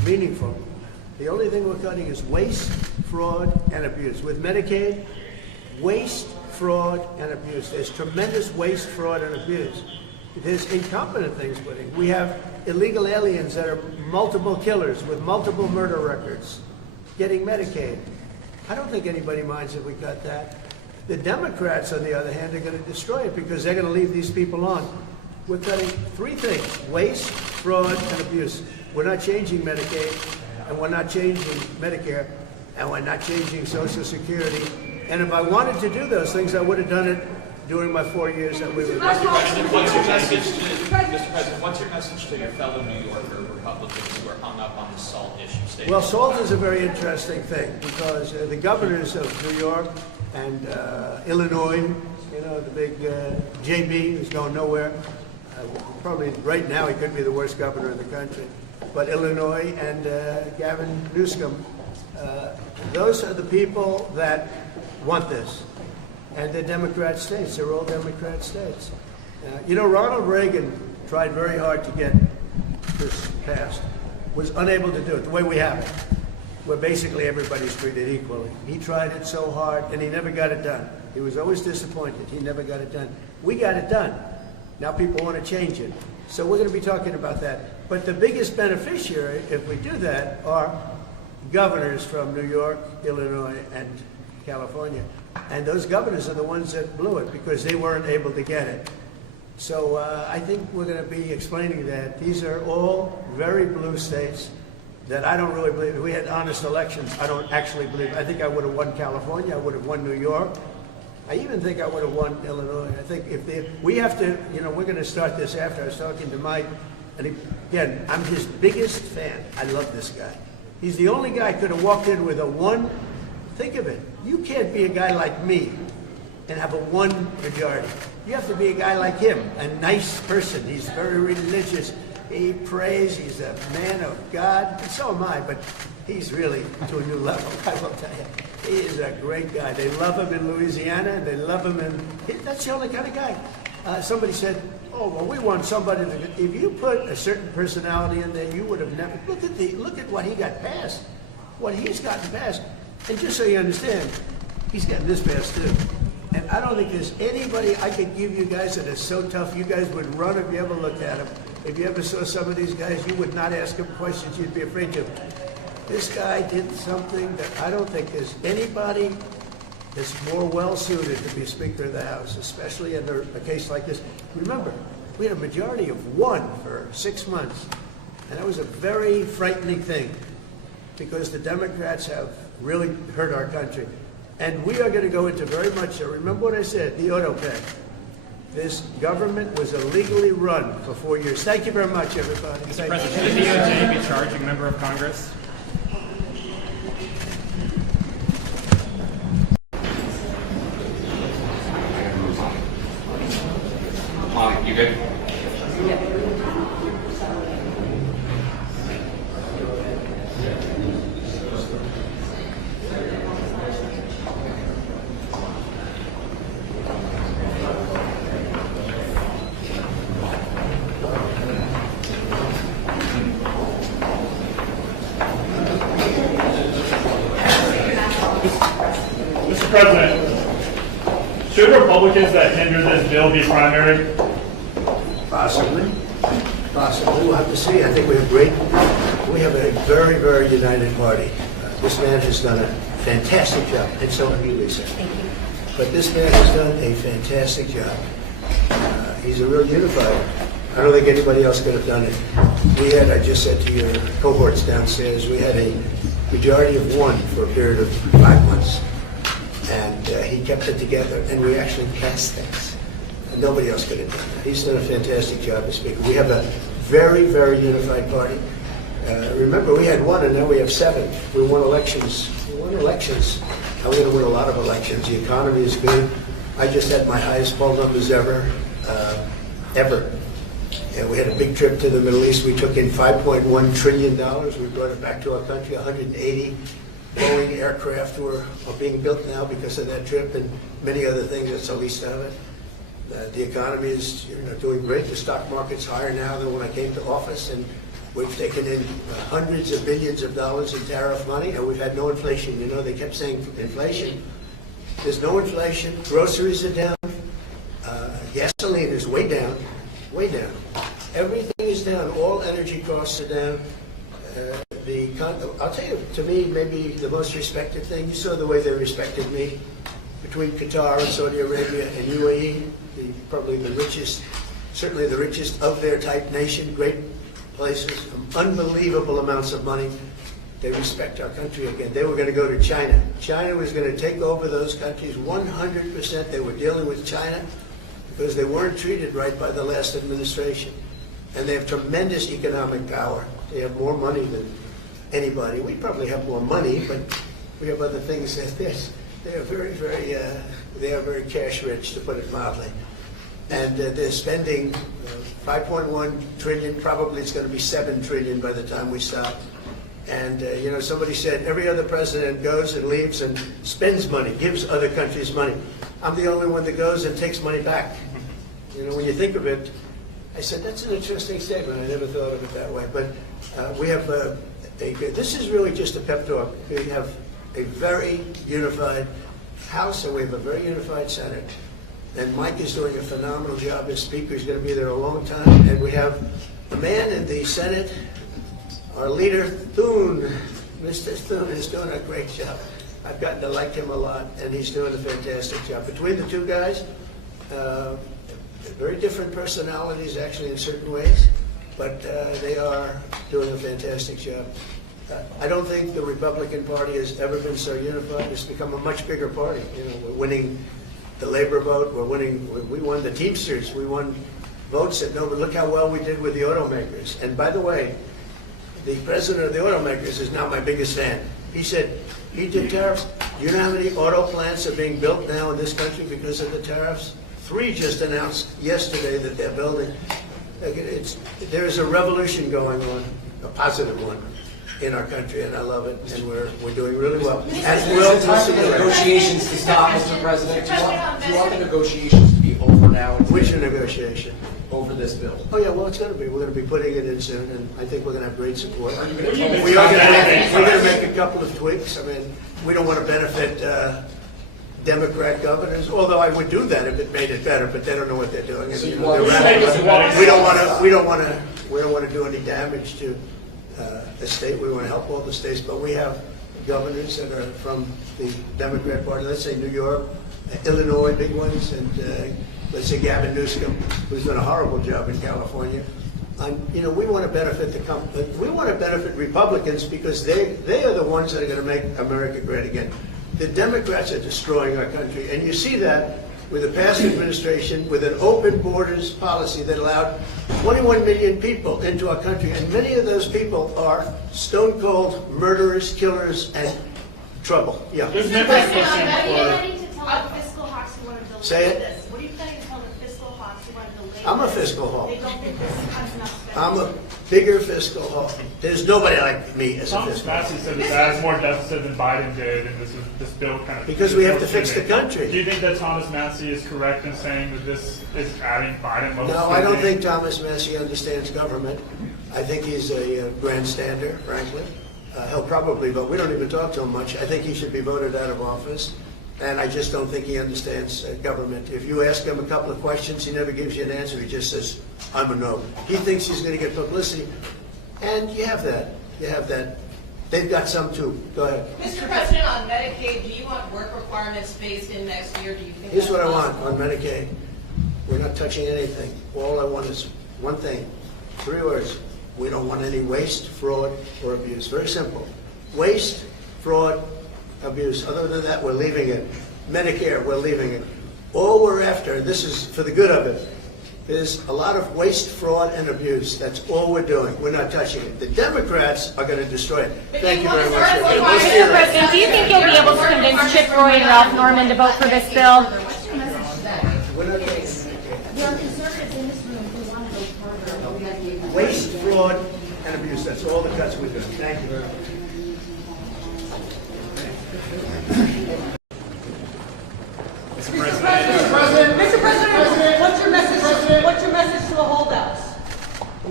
meaningful. The only thing we're cutting is waste, fraud, and abuse. With Medicaid, waste, fraud, and abuse. There's tremendous waste, fraud, and abuse. There's incompetent things with it. We have illegal aliens that are multiple killers with multiple murder records getting Medicaid. I don't think anybody minds if we cut that. The Democrats, on the other hand, are going to destroy it because they're going to leave these people on. We're cutting three things: waste, fraud, and abuse. We're not changing Medicaid, and we're not changing Medicare, and we're not changing Social Security. And if I wanted to do those things, I would have done it during my 4 years that we were there. Mr. President, what's your message to Mr. President? What's your message to your fellow New Yorker Republicans who are hung up on the SALT issue? State Well, SALT is a very interesting thing because the governors of New York and Illinois, you know, the big JB who's going nowhere. Probably right now he could be the worst governor in the country. But Illinois and Gavin Newsom, those are the people that want this. And they're Democrat states. They're all Democrat states. You know, Ronald Reagan tried very hard to get this passed. Was unable to do it the way we have it, where basically everybody's treated equally. He tried it so hard, and he never got it done. He was always disappointed. He never got it done. We got it done. Now people want to change it. So we're going to be talking about that. But the biggest beneficiary, if we do that, are governors from New York, Illinois, and California. And those governors are the ones that blew it because they weren't able to get it. So I think we're going to be explaining that. These are all very blue states that I don't really believe. If we had honest elections, I don't actually believe. I think I would have won California. I would have won New York. I even think I would have won Illinois. I think we have to, you know, we're going to start this after. I was talking to Mike, and again, I'm his biggest fan. I love this guy. He's the only guy who could have walked in with a one. Think of it. You can't be a guy like me and have a one majority. You have to be a guy like him, a nice person. He's very religious. He prays. He's a man of God. And so am I, but he's really to a new level. I will tell you. He is a great guy. They love him in Louisiana, and they love him in... That's the only kind of guy. Somebody said, oh, well, we want somebody to... If you put a certain personality in there, you would have never... Look at what he got passed. What he's gotten passed. And just so you understand, he's getting this passed too. And I don't think there's anybody I could give you guys that is so tough. You guys would run if you ever looked at him. If you ever saw some of these guys, you would not ask him questions you'd be afraid to. This guy did something that I don't think there's anybody that's more well-suited to be Speaker of the House, especially in a case like this. Remember, we had a majority of 1 for 6 months. And that was a very frightening thing because the Democrats have really hurt our country. And we are going to go into very much, remember what I said, the auto pay. This government was illegally run for 4 years. Thank you very much, everybody. Mr. President, should the DOJ be charging a member of Congress? You good? Mr. President, should Republicans that hinder this bill be primary? Possibly. Possibly. We'll have to see. I think we have a very, very united party. This man has done a fantastic job, and so have you, Lisa. Thank you. But this man has done a fantastic job. He's a real unifier. I don't think anybody else could have done it. I just said to your cohorts downstairs, we had a majority of 1 for a period of 5 months. And he kept it together, and we actually passed things. Nobody else could have done that. He's done a fantastic job as Speaker. We have a very, very unified party. Remember, we had 1, and now we have 7. We won elections. Now we're going to win a lot of elections. The economy is good. I just had my highest poll numbers ever. And we had a big trip to the Middle East. We took in $5.1 trillion. We brought it back to our country. 180 Boeing aircraft are being built now because of that trip, and many other things. That's the least of it. The economy is doing great. The stock market's higher now than when I came to office, and We've taken in hundreds of billions of dollars in tariff money, and we've had no inflation. You know, they kept saying inflation. There's no inflation. Groceries are down. Gasoline is way down, way down. Everything is down. All energy costs are down. I'll tell you, to me, maybe the most respected thing, you saw the way they respected me between Qatar and Saudi Arabia and UAE, probably the richest, certainly the richest of their type nation, great places, unbelievable amounts of money. They respect our country again. They were going to go to China. China was going to take over those countries 100%. They were dealing with China because they weren't treated right by the last administration. And they have tremendous economic power. They have more money than anybody. We probably have more money, but we have other things that they are very cash rich, to put it mildly. And they're spending 5.1 trillion. Probably it's going to be 7 trillion by the time we stop. And you know, somebody said every other president goes and leaves and spends money, gives other countries money. I'm the only one that goes and takes money back. You know, when you think of it, I said that's an interesting statement. I never thought of it that way. But we have this is really just a pep talk. We have a very unified House, and we have a very unified Senate. And Mike is doing a phenomenal job as Speaker. He's going to be there a long time. And we have a man in the Senate, our leader, Thune. Mr. Thune is doing a great job. I've gotten to like him a lot, and he's doing a fantastic job. Between the two guys, very different personalities, actually, in certain ways, but they are doing a fantastic job. I don't think the Republican Party has ever been so unified. It's become a much bigger party. You know, we're winning the labor vote. We won the Teamsters. We won votes that nobody. Look how well we did with the automakers. And by the way, the president of the automakers is now my biggest fan. He said he did tariffs. You know how many auto plants are being built now in this country because of the tariffs? 3 just announced yesterday that they're building. There is a revolution going on, a positive one, in our country, and I love it, and we're doing really well. As will time for the negotiations to stop, Mr. President. Do you want the negotiations to be over now? Which negotiation? Over this bill. Oh yeah, well it's going to be. We're going to be putting it in soon, and I think we're going to have great support. Are you going to We're going to make a couple of tweaks. I mean, we don't want to benefit Democrat governors, although I would do that if it made it better. But they don't know what they're doing. And, So you you know, want- we don't want to do any damage to the state. We want to help all the states, but we have governors that are from the Democrat Party. Let's say New York, Illinois, big ones, and let's say Gavin Newsom, who's done a horrible job in California. You know, we want to benefit we want to benefit Republicans because they are the ones that are going to make America great again. The Democrats are destroying our country, and you see that with a past administration with an open borders policy that allowed 21 million people into our country, and many of those people are stone cold murderers, killers, and trouble. Yeah. There's Mr. never President, pushing what are you for. planning to tell the fiscal hawks who want to delay Say it. this? What are you planning to tell the fiscal hawks who want to delay I'm a this? fiscal hawk. They don't think this has enough spending. I'm a bigger fiscal hawk. There's nobody like me as a Thomas fiscal hawk. Massey said that has more deficit than Biden did, and this bill kind of. Because we have to fix the Do country. you think that Thomas Massey is correct in saying that this is adding Biden level No, I don't spending? think Thomas Massey understands government. I think he's a grandstander, frankly. He'll probably vote. We don't even talk to him much. I think he should be voted out of office. And I just don't think he understands government. If you ask him a couple of questions, he never gives you an answer. He just says, I'm a no. He thinks he's going to get publicity. And you have that. You have that. They've got some too. Go ahead. Mr. President, on Medicaid, do you want work requirements phased in next year? Do you think Here's that's what I want possible? on Medicaid. We're not touching anything. All I want is one thing. 3 words. We don't want any waste, fraud, or abuse. Very simple. Waste, fraud, abuse. Other than that, we're leaving it. Medicare, we're leaving it. All we're after, and this is for the good of it, is a lot of waste, fraud, and abuse. That's all we're doing. We're not touching it. The Democrats are going to destroy it. Thank you very much. Mr. President, do you think you'll be able to convince Chip Roy and Ralph Norman to vote for this bill? What's your message to them? We're not taking Medicare. There are conservatives in this room who want to go further. We have the- Waste, fraud, and abuse. That's all the cuts we're doing. Thank you very much. Mr. President, what's your message to the holdouts?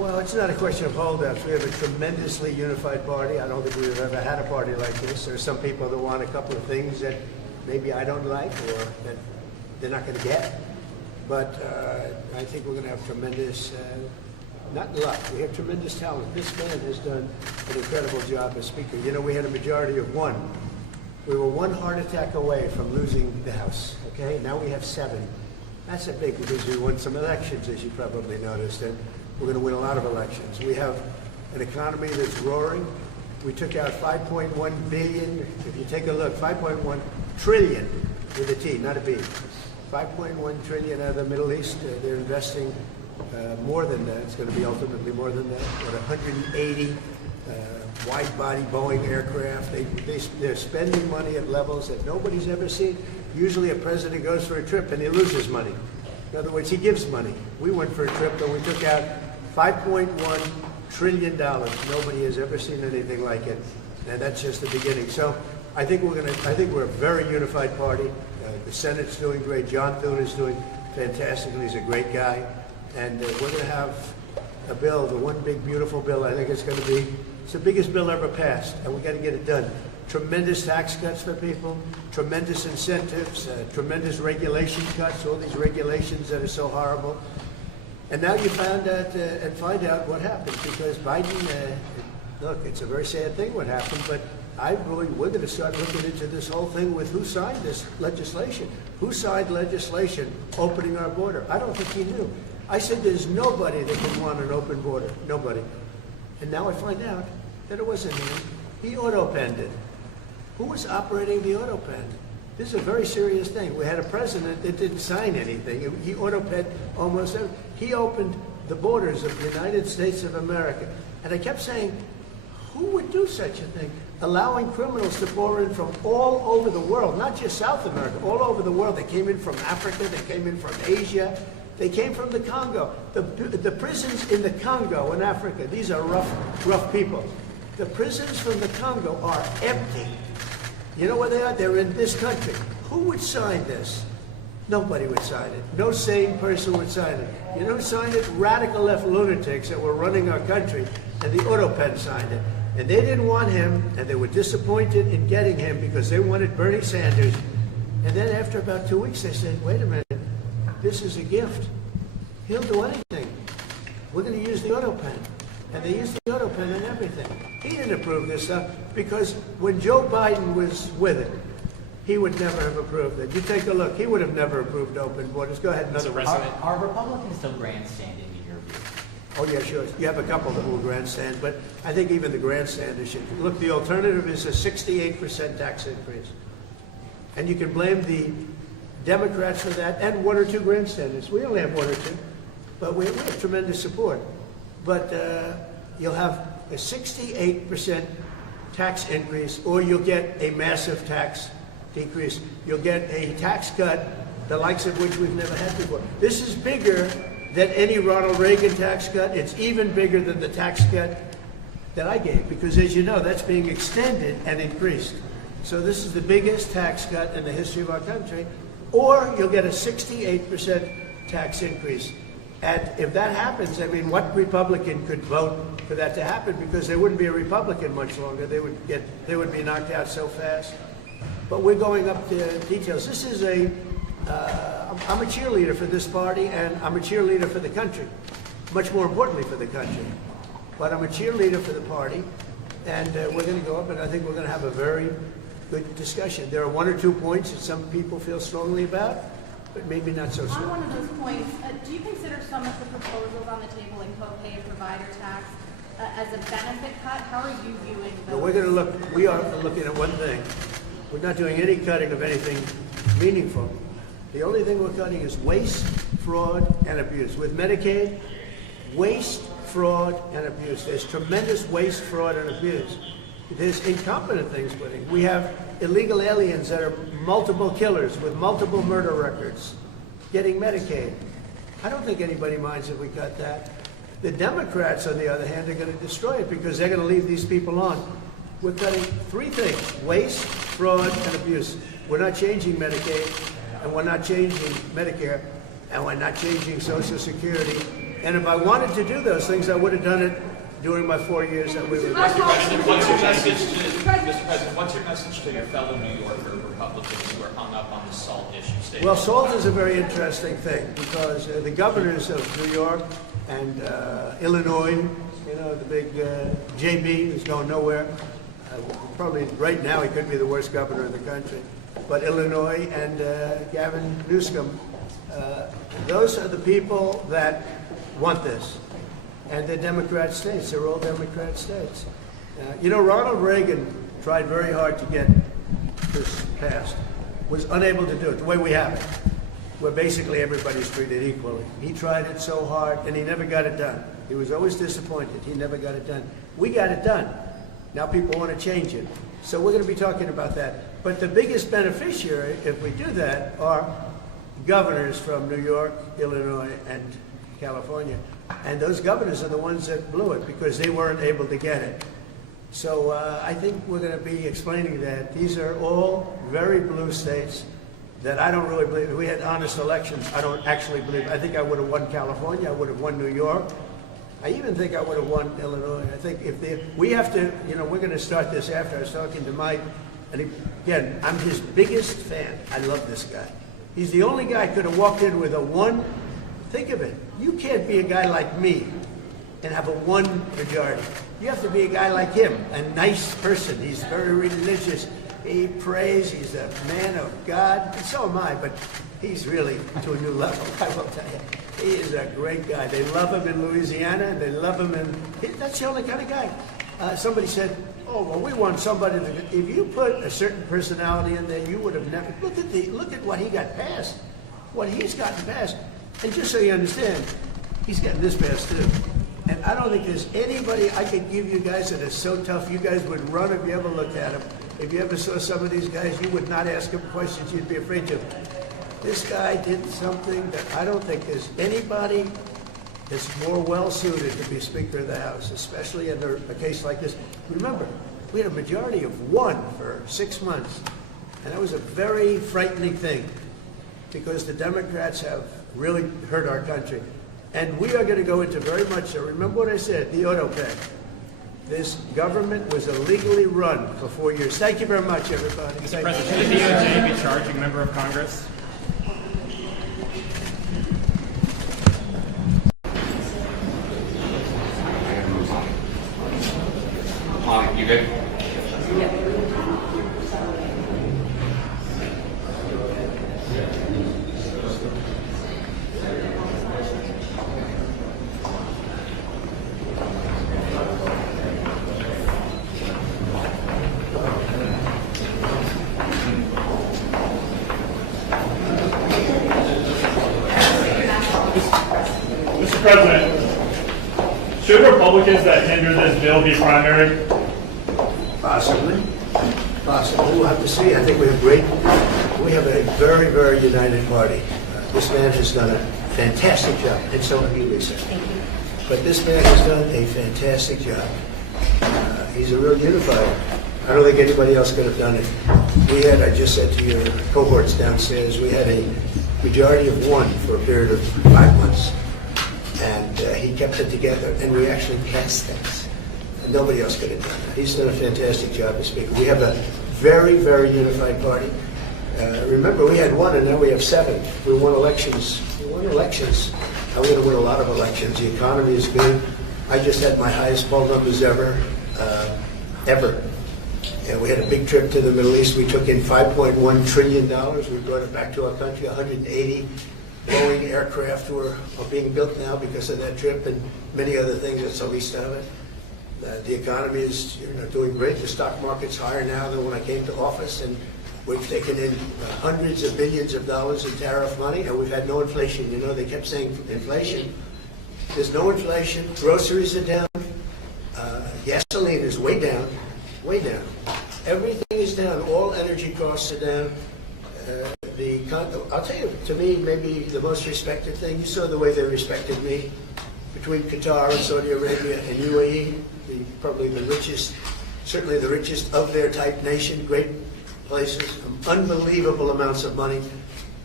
Well, it's not a question of holdouts. We have a tremendously unified party. I don't think we've ever had a party like this. There are some people that want a couple of things that maybe I don't like or that they're not going to get. But I think we're going to have tremendous, not luck, we have tremendous talent. This man has done an incredible job as Speaker. You know, we had a majority of 1. We were 1 heart attack away from losing the House, okay? Now we have 7. That's a big, because we won some elections, as you probably noticed, and we're going to win a lot of elections. We have an economy that's roaring. We took out 5.1 billion. If you take a look, 5.1 trillion with a T, not a B. 5.1 trillion out of the Middle East. They're investing more than that. It's going to be ultimately more than that. With 180 wide-body Boeing aircraft. They're spending money at levels that nobody's ever seen. Usually a president goes for a trip and he loses money. In other words, he gives money. We went for a trip and we took out $5.1 trillion. Nobody has ever seen anything like it. And that's just the beginning. So I think we're a very unified party. The Senate's doing great. John Thune is doing fantastically. He's a great guy. And we're going to have a bill, the one big beautiful bill. I think it's the biggest bill ever passed, and we got to get it done. Tremendous tax cuts for people, tremendous incentives, tremendous regulation cuts, all these regulations that are so horrible. And now you find out what happened, because Biden, look, it's a very sad thing what happened, but we're going to start looking into this whole thing with who signed this legislation. Who signed legislation opening our border? I don't think he knew. I said there's nobody that can want an open border, nobody. And now I find out that it wasn't him. He auto-penned it. Who was operating the auto-pen? This is a very serious thing. We had a president that didn't sign anything. He auto-penned almost everything. He opened the borders of the United States of America. And I kept saying, who would do such a thing? Allowing criminals to pour in from all over the world, not just South America, all over the world. They came in from Africa, they came in from Asia, they came from the Congo. The prisons in the Congo in Africa, these are rough people. The prisons from the Congo are empty. You know where they are? They're in this country. Who would sign this? Nobody would sign it. No sane person would sign it. You know who signed it? Radical left lunatics that were running our country, and the auto-pen signed it. And they didn't want him, and they were disappointed in getting him because they wanted Bernie Sanders. And then after about 2 weeks, they said, wait a minute, this is a gift. He'll do anything. We're going to use the auto-pen. And they used the auto-pen and everything. He didn't approve this stuff because when Joe Biden was with it, he would never have approved it. You take a look. He would have never approved open borders. Go ahead, another one. Are Republicans still grandstanding in your view? Oh, yeah, sure. You have a couple that will grandstand, but I think even the grandstanders should. Look, the alternative is a 68% tax increase. And you can blame the Democrats for that and 1 or 2 grandstanders. We only have 1 or 2, but we have tremendous support. But you'll have a 68% tax increase, or you'll get a massive tax decrease. You'll get a tax cut, the likes of which we've never had before. This is bigger than any Ronald Reagan tax cut. It's even bigger than the tax cut that I gave, because as you know, that's being extended and increased. So this is the biggest tax cut in the history of our country, or you'll get a 68% tax increase. And if that happens, I mean, what Republican could vote for that to happen? Because they wouldn't be a Republican much longer. They would be knocked out so fast. But we're going up to details. This is I'm a cheerleader for this party, and I'm a cheerleader for the country. Much more importantly for the country. But I'm a cheerleader for the party, and we're going to go up, and I think we're going to have a very good discussion. There are 1 or 2 points that some people feel strongly about, but maybe not so strong. On one of those points, do you consider some of the proposals on the table in co-pay and provider tax as a benefit cut? How are you viewing those? No, we are looking at one thing. We're not doing any cutting of anything meaningful. The only thing we're cutting is waste, fraud, and abuse. With Medicaid, waste, fraud, and abuse. There's tremendous waste, fraud, and abuse. There's incompetent things put in. We have illegal aliens that are multiple killers with multiple murder records getting Medicaid. I don't think anybody minds if we cut that. The Democrats, on the other hand, are going to destroy it because they're going to leave these people on. We're cutting 3 things: waste, fraud, and abuse. We're not changing Medicaid, and we're not changing Medicare, and we're not changing Social Security, And if I wanted to do those things, I would have done it during my 4 years that we were. Mr. President, what's your message to Mr. President? What's your message to your fellow New Yorker Republicans who are hung up on the SALT issue? State Well, SALT is a very interesting thing because the governors of New York and Illinois, you know, the big JB is going nowhere. Probably right now he could be the worst governor in the country. But Illinois and Gavin Newsom, those are the people that want this. And they're Democrat states. They're all Democrat states. You know, Ronald Reagan tried very hard to get this passed, was unable to do it the way we have it, where basically everybody's treated equally. He tried it so hard, and he never got it done. He was always disappointed. He never got it done. We got it done. Now people want to change it. So we're going to be talking about that. But the biggest beneficiary, if we do that, are governors from New York, Illinois, and California. And those governors are the ones that blew it because they weren't able to get it. So I think we're going to be explaining that. These are all very blue states that I don't really believe. If we had honest elections, I don't actually believe. I think I would have won California. I would have won New York. I even think I would have won Illinois. I think we have to, you know, we're going to start this after. I was talking to Mike, and again, I'm his biggest fan. I love this guy. He's the only guy who could have walked in with a one. Think of it. You can't be a guy like me and have a one majority. You have to be a guy like him, a nice person. He's very religious. He prays. He's a man of God. And so am I, but he's really to a new level, I will tell you. He is a great guy. They love him in Louisiana, and they love him that's the only kind of guy. Somebody said, oh, well, we want somebody if you put a certain personality in there, you would have never, look at what he got passed, what he's gotten passed. And just so you understand, he's getting this passed too. And I don't think there's anybody I could give you guys that is so tough, you guys would run if you ever looked at him. If you ever saw some of these guys, you would not ask him questions you'd be afraid to. This guy did something that I don't think there's anybody that's more well-suited to be Speaker of the House, especially in a case like this. Remember, we had a majority of 1 for 6 months, and that was a very frightening thing because the Democrats have really hurt our country. And we are going to go into very much so. Remember what I said, the auto pay. This government was illegally run for 4 years. Thank you very much, everybody. Mr. President, should the DOJ be charging a member of Congress? You good? Mr. President, should Republicans that hinder this bill be primary? Possibly. We'll have to see. I think we have a very, very united party. This man has done a fantastic job, and so have you, Lisa. Thank you. But this man has done a fantastic job. He's a real unifier. I don't think anybody else could have done it. We had, I just said to your cohorts downstairs, we had a majority of 1 for a period of 5 months. And he kept it together, and we actually passed things. And nobody else could have done that. He's done a fantastic job as Speaker. We have a very, very unified party. Remember, we had 1, and now we have 7. We won elections. I'm going to win a lot of elections. The economy is good. I just had my highest poll numbers ever. And we had a big trip to the Middle East. We took in $5.1 trillion. We brought it back to our country. 180 Boeing aircraft are being built now because of that trip, and many other things. That's the least of it. The economy is doing great. The stock market's higher now than when I came to office, and we've taken in hundreds of billions of dollars in tariff money, and we've had no inflation. You know, they kept saying inflation. There's no inflation. Groceries are down. Gasoline is way down. Everything is down. All energy costs are down. I'll tell you, to me, maybe the most respected thing, you saw the way they respected me between Qatar and Saudi Arabia and UAE, probably the richest, certainly the richest of their type nation, great places, unbelievable amounts of money.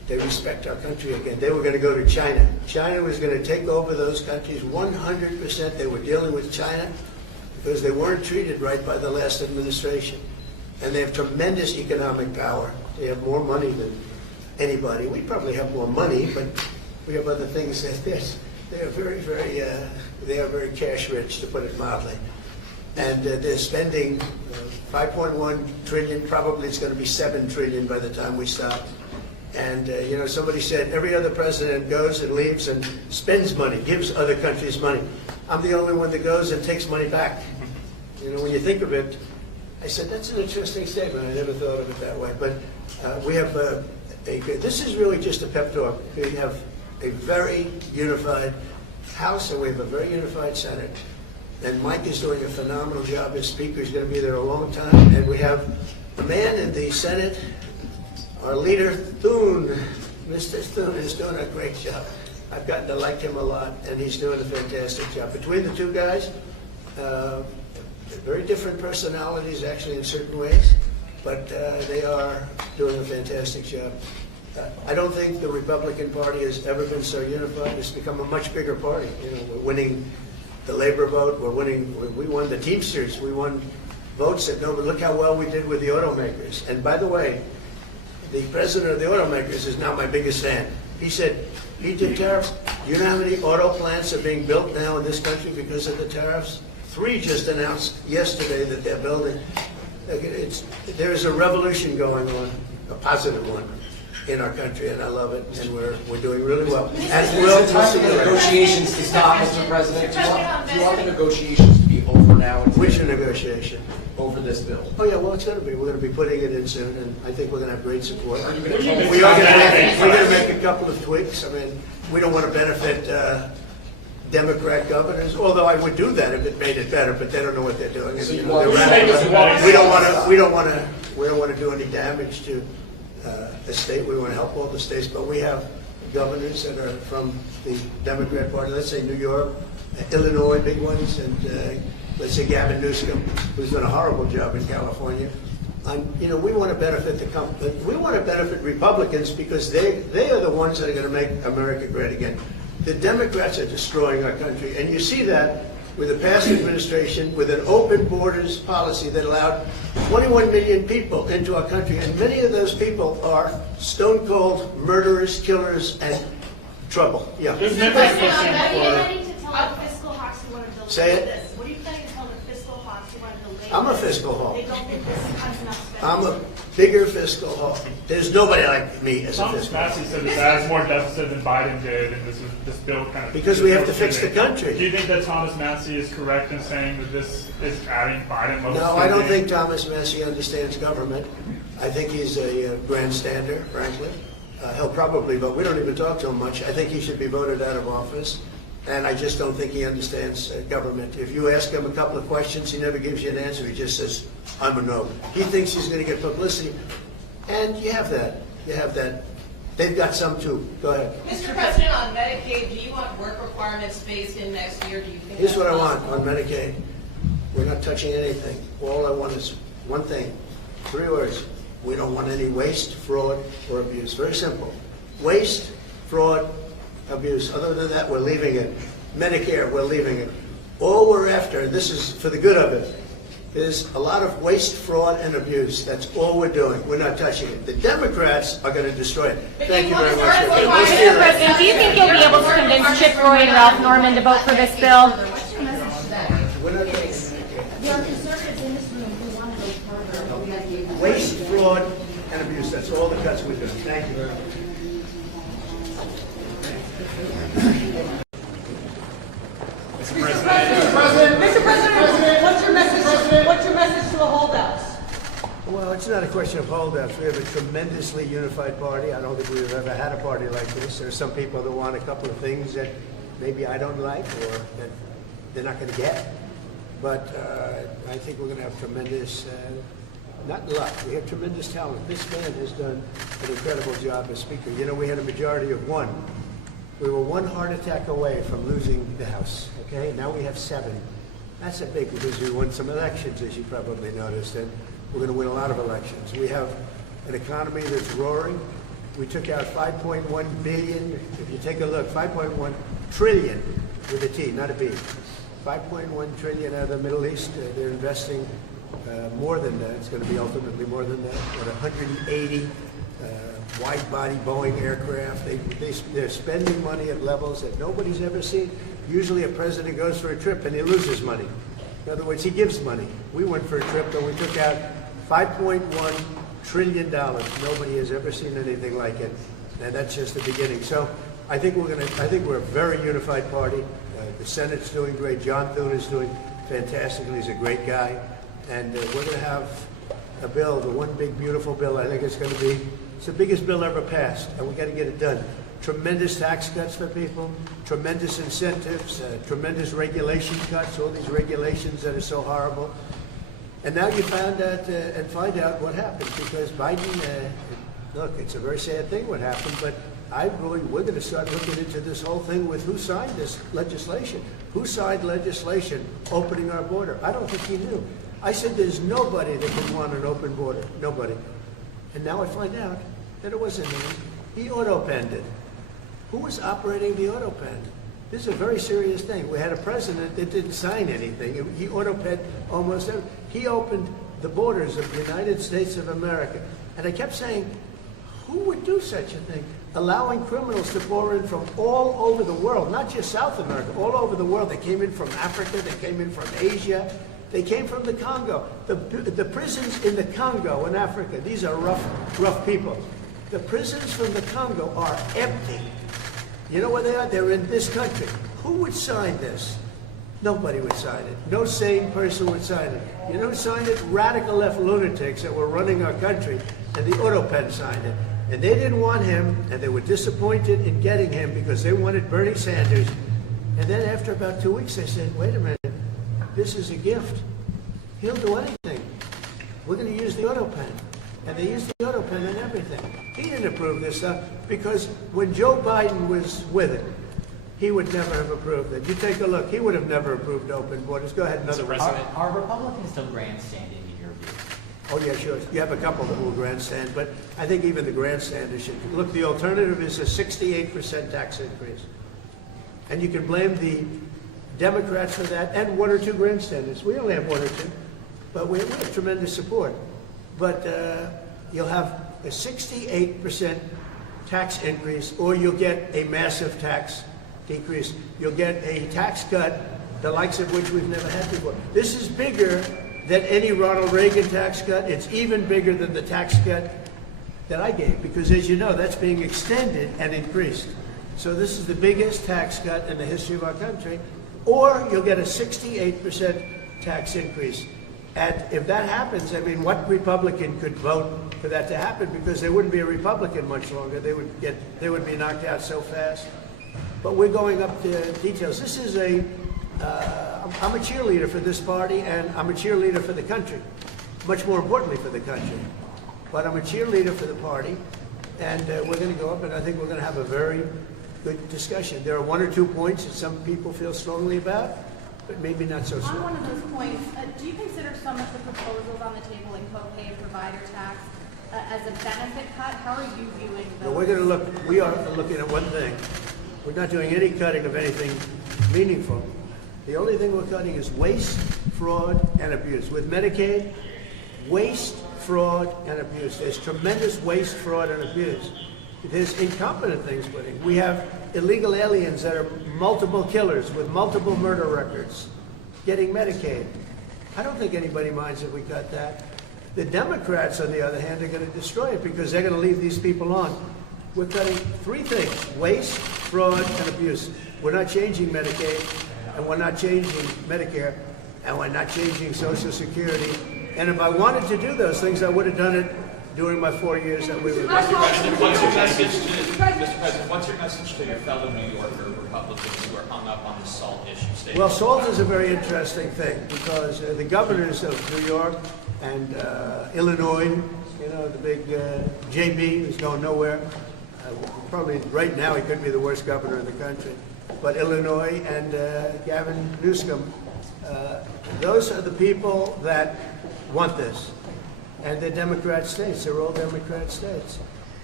they respect our country again. They were going to go to China. China was going to take over those countries 100%. They were dealing with China because they weren't treated right by the last administration. And they have tremendous economic power. They have more money than anybody. We probably have more money, but we have other things that they are very cash rich, to put it mildly. And they're spending 5.1 trillion. Probably it's going to be 7 trillion by the time we stop. And somebody said every other president goes and leaves and spends money, gives other countries money. I'm the only one that goes and takes money back. When you think of it, I said that's an interesting statement. I never thought of it that way. But we have this is really just a pep talk. We have a very unified House and we have a very unified Senate. And Mike is doing a phenomenal job as Speaker. He's going to be there a long time. And we have a man in the Senate, our leader, Thune. Mr. Thune is doing a great job. I've gotten to like him a lot, and he's doing a fantastic job. Between the two guys, very different personalities, actually, in certain ways, but they are doing a fantastic job. I don't think the Republican Party has ever been so unified. It's become a much bigger party. We're winning the labor vote. We won the Teamsters. We won votes that nobody. Look how well we did with the automakers. And by the way, the president of the automakers is now my biggest fan. He said, he did tariffs. You know how many auto plants are being built now in this country because of the tariffs? 3 just announced yesterday that they're building. There is a revolution going on, a positive one, in our country, and I love it, and we're doing really well. And Will, time for the negotiations to stop, Mr. President. Do you want the negotiations to be over now? Which negotiation? Over this bill. Oh yeah, well it's going to be. We're going to be putting it in soon, and I think we're going to have great support. Are you going to We are going to make a couple of tweaks. I mean, we don't want to benefit Democrat governors, although I would do that if it made it better, but they don't know what they're doing. So And, you want- we don't want to do any damage to the state. We want to help all the states, but we have governors that are from the Democrat Party. Let's say New York, Illinois, big ones, and let's say Gavin Newsom, who's done a horrible job in California. We want to benefit we want to benefit Republicans because they are the ones that are going to make America great again. The Democrats are destroying our country, and you see that with the past administration, with an open borders policy that allowed 21 million people into our country, and many of those people are stone-cold murderers, killers, and trouble. Yeah. There's Mr. members President, pushing what are you for. planning to tell the fiscal hawks who want to delay Say it. this? What are you planning to tell the fiscal hawks who want to delay I'm a this? fiscal hawk. They don't think this is enough spending. I'm a bigger fiscal hawk. There's nobody like me as a Thomas fiscal hawk. Massey said this adds more deficit than Biden did, and this bill kind of. Because we have to fix the country. Do you think that Thomas Massey is correct in saying that this is adding Biden level No, I don't spending? think Thomas Massey understands government. I think he's a grandstander, frankly. He'll probably vote. We don't even talk to him much. I think he should be voted out of office. And I just don't think he understands government. If you ask him a couple of questions, he never gives you an answer. He just says, I'm a no. He thinks he's going to get publicity. And you have that. You have that. They've got some too. Go ahead. Mr. President, on Medicaid, do you want work requirements phased in next year? Do you think Here's that's what I want possible? on Medicaid. We're not touching anything. All I want is one thing. 3 words. We don't want any waste, fraud, or abuse. Very simple. Waste, fraud, abuse. Other than that, we're leaving it. Medicare, we're leaving it. All we're after, and this is for the good of it, is a lot of waste, fraud, and abuse. That's all we're doing. We're not touching it. The Democrats are going to destroy it. Thank you very much. Mr. President, do you think you'll be able to convince Chip Roy and Ralph Norman to vote for this bill? What's your message to them? We're not taking Medicare. There are conservatives in this room who want to go further, but we have to. Waste, fraud, and abuse. That's all the cuts we're doing. Thank you very much. Mr. President, what's your message to the holdouts? Well, it's not a question of holdouts. We have a tremendously unified party. I don't think we've ever had a party like this. There are some people that want a couple of things that maybe I don't like or that they're not going to get. But I think we're going to have tremendous, not luck, we have tremendous talent. This man has done an incredible job as Speaker. You know, we had a majority of 1. We were 1 heart attack away from losing the House, okay? Now we have 7. That's a big, because we won some elections, as you probably noticed, and we're going to win a lot of elections. We have an economy that's roaring. We took out 5.1 billion. If you take a look, 5.1 trillion with a T, not a B. 5.1 trillion out of the Middle East. They're investing more than that. It's going to be ultimately more than that. With 180 wide-body Boeing aircraft. They're spending money at levels that nobody's ever seen. Usually a president goes for a trip and he loses money. In other words, he gives money. We went for a trip and we took out $5.1 trillion. Nobody has ever seen anything like it. And that's just the beginning. So I think we're a very unified party. The Senate's doing great. John Thune is doing fantastically. He's a great guy. And we're going to have a bill, the one big beautiful bill. I think it's the biggest bill ever passed, and we got to get it done. Tremendous tax cuts for people, tremendous incentives, tremendous regulation cuts, all these regulations that are so horrible. And now you find out what happened, because Biden, look, it's a very sad thing what happened, but we're going to start looking into this whole thing with who signed this legislation. Who signed legislation opening our border? I don't think he knew. I said there's nobody that can want an open border, nobody. And now I find out that it wasn't him. He auto-penned it. Who was operating the auto-pen? This is a very serious thing. We had a president that didn't sign anything. He auto-penned almost everything. He opened the borders of the United States of America. And I kept saying, who would do such a thing? Allowing criminals to pour in from all over the world, not just South America, all over the world. They came in from Africa, they came in from Asia, they came from the Congo. The prisons in the Congo in Africa, these are rough people. The prisons from the Congo are empty. You know where they are? They're in this country. Who would sign this? Nobody would sign it. No sane person would sign it. You know who signed it? Radical left lunatics that were running our country, and the auto-pen signed it. And they didn't want him, and they were disappointed in getting him because they wanted Bernie Sanders. And then after about 2 weeks, they said, wait a minute, this is a gift. He'll do anything. We're going to use the auto-pen. And they used the auto-pen and everything. He didn't approve this stuff because when Joe Biden was with it, he would never have approved it. You take a look, he would have never approved open borders. Go ahead, another one. Are Republicans still grandstanding in your view? Oh, yeah, sure. You have a couple that will grandstand, but I think even the grandstanders should. Look, the alternative is a 68% tax increase. And you can blame the Democrats for that and one or two grandstanders. We only have one or two, but we have tremendous support. But you'll have a 68% tax increase, or you'll get a massive tax decrease. You'll get a tax cut, the likes of which we've never had before. This is bigger than any Ronald Reagan tax cut. It's even bigger than the tax cut that I gave, because as you know, that's being extended and increased. So this is the biggest tax cut in the history of our country, or you'll get a 68% tax increase. And if that happens, I mean, what Republican could vote for that to happen? Because they wouldn't be a Republican much longer. They would be knocked out so fast. But we're going up to details. This is I'm a cheerleader for this party, and I'm a cheerleader for the country. Much more importantly for the country. But I'm a cheerleader for the party, and we're going to go up, and I think we're going to have a very good discussion. There are one or 2 points that some people feel strongly about, but maybe not so strong. On one of those points, do you consider some of the proposals on the table in co-pay and provider tax as a benefit cut? How are you viewing those? We are looking at one thing. We're not doing any cutting of anything meaningful. The only thing we're cutting is waste, fraud, and abuse. With Medicaid, waste, fraud, and abuse. There's tremendous waste, fraud, and abuse. There's incompetent things put in. We have illegal aliens that are multiple killers with multiple murder records getting Medicaid. I don't think anybody minds if we cut that. The Democrats, on the other hand, are going to destroy it because they're going to leave these people on. We're cutting 3 things: waste, fraud, and abuse. We're not changing Medicaid, and we're not changing Medicare, and we're not changing Social Security. And if I wanted to do those things, I would have done it during my 4 years that we were. Mr. President, what's your message to your fellow New Yorker Republicans who are hung up on the SALT issue? Well, SALT is a very interesting thing because the governors of New York and Illinois, you know, the big JB who's going nowhere. Probably right now he could be the worst governor in the country. But Illinois and Gavin Newsom, those are the people that want this. And they're Democrat states. They're all Democrat states.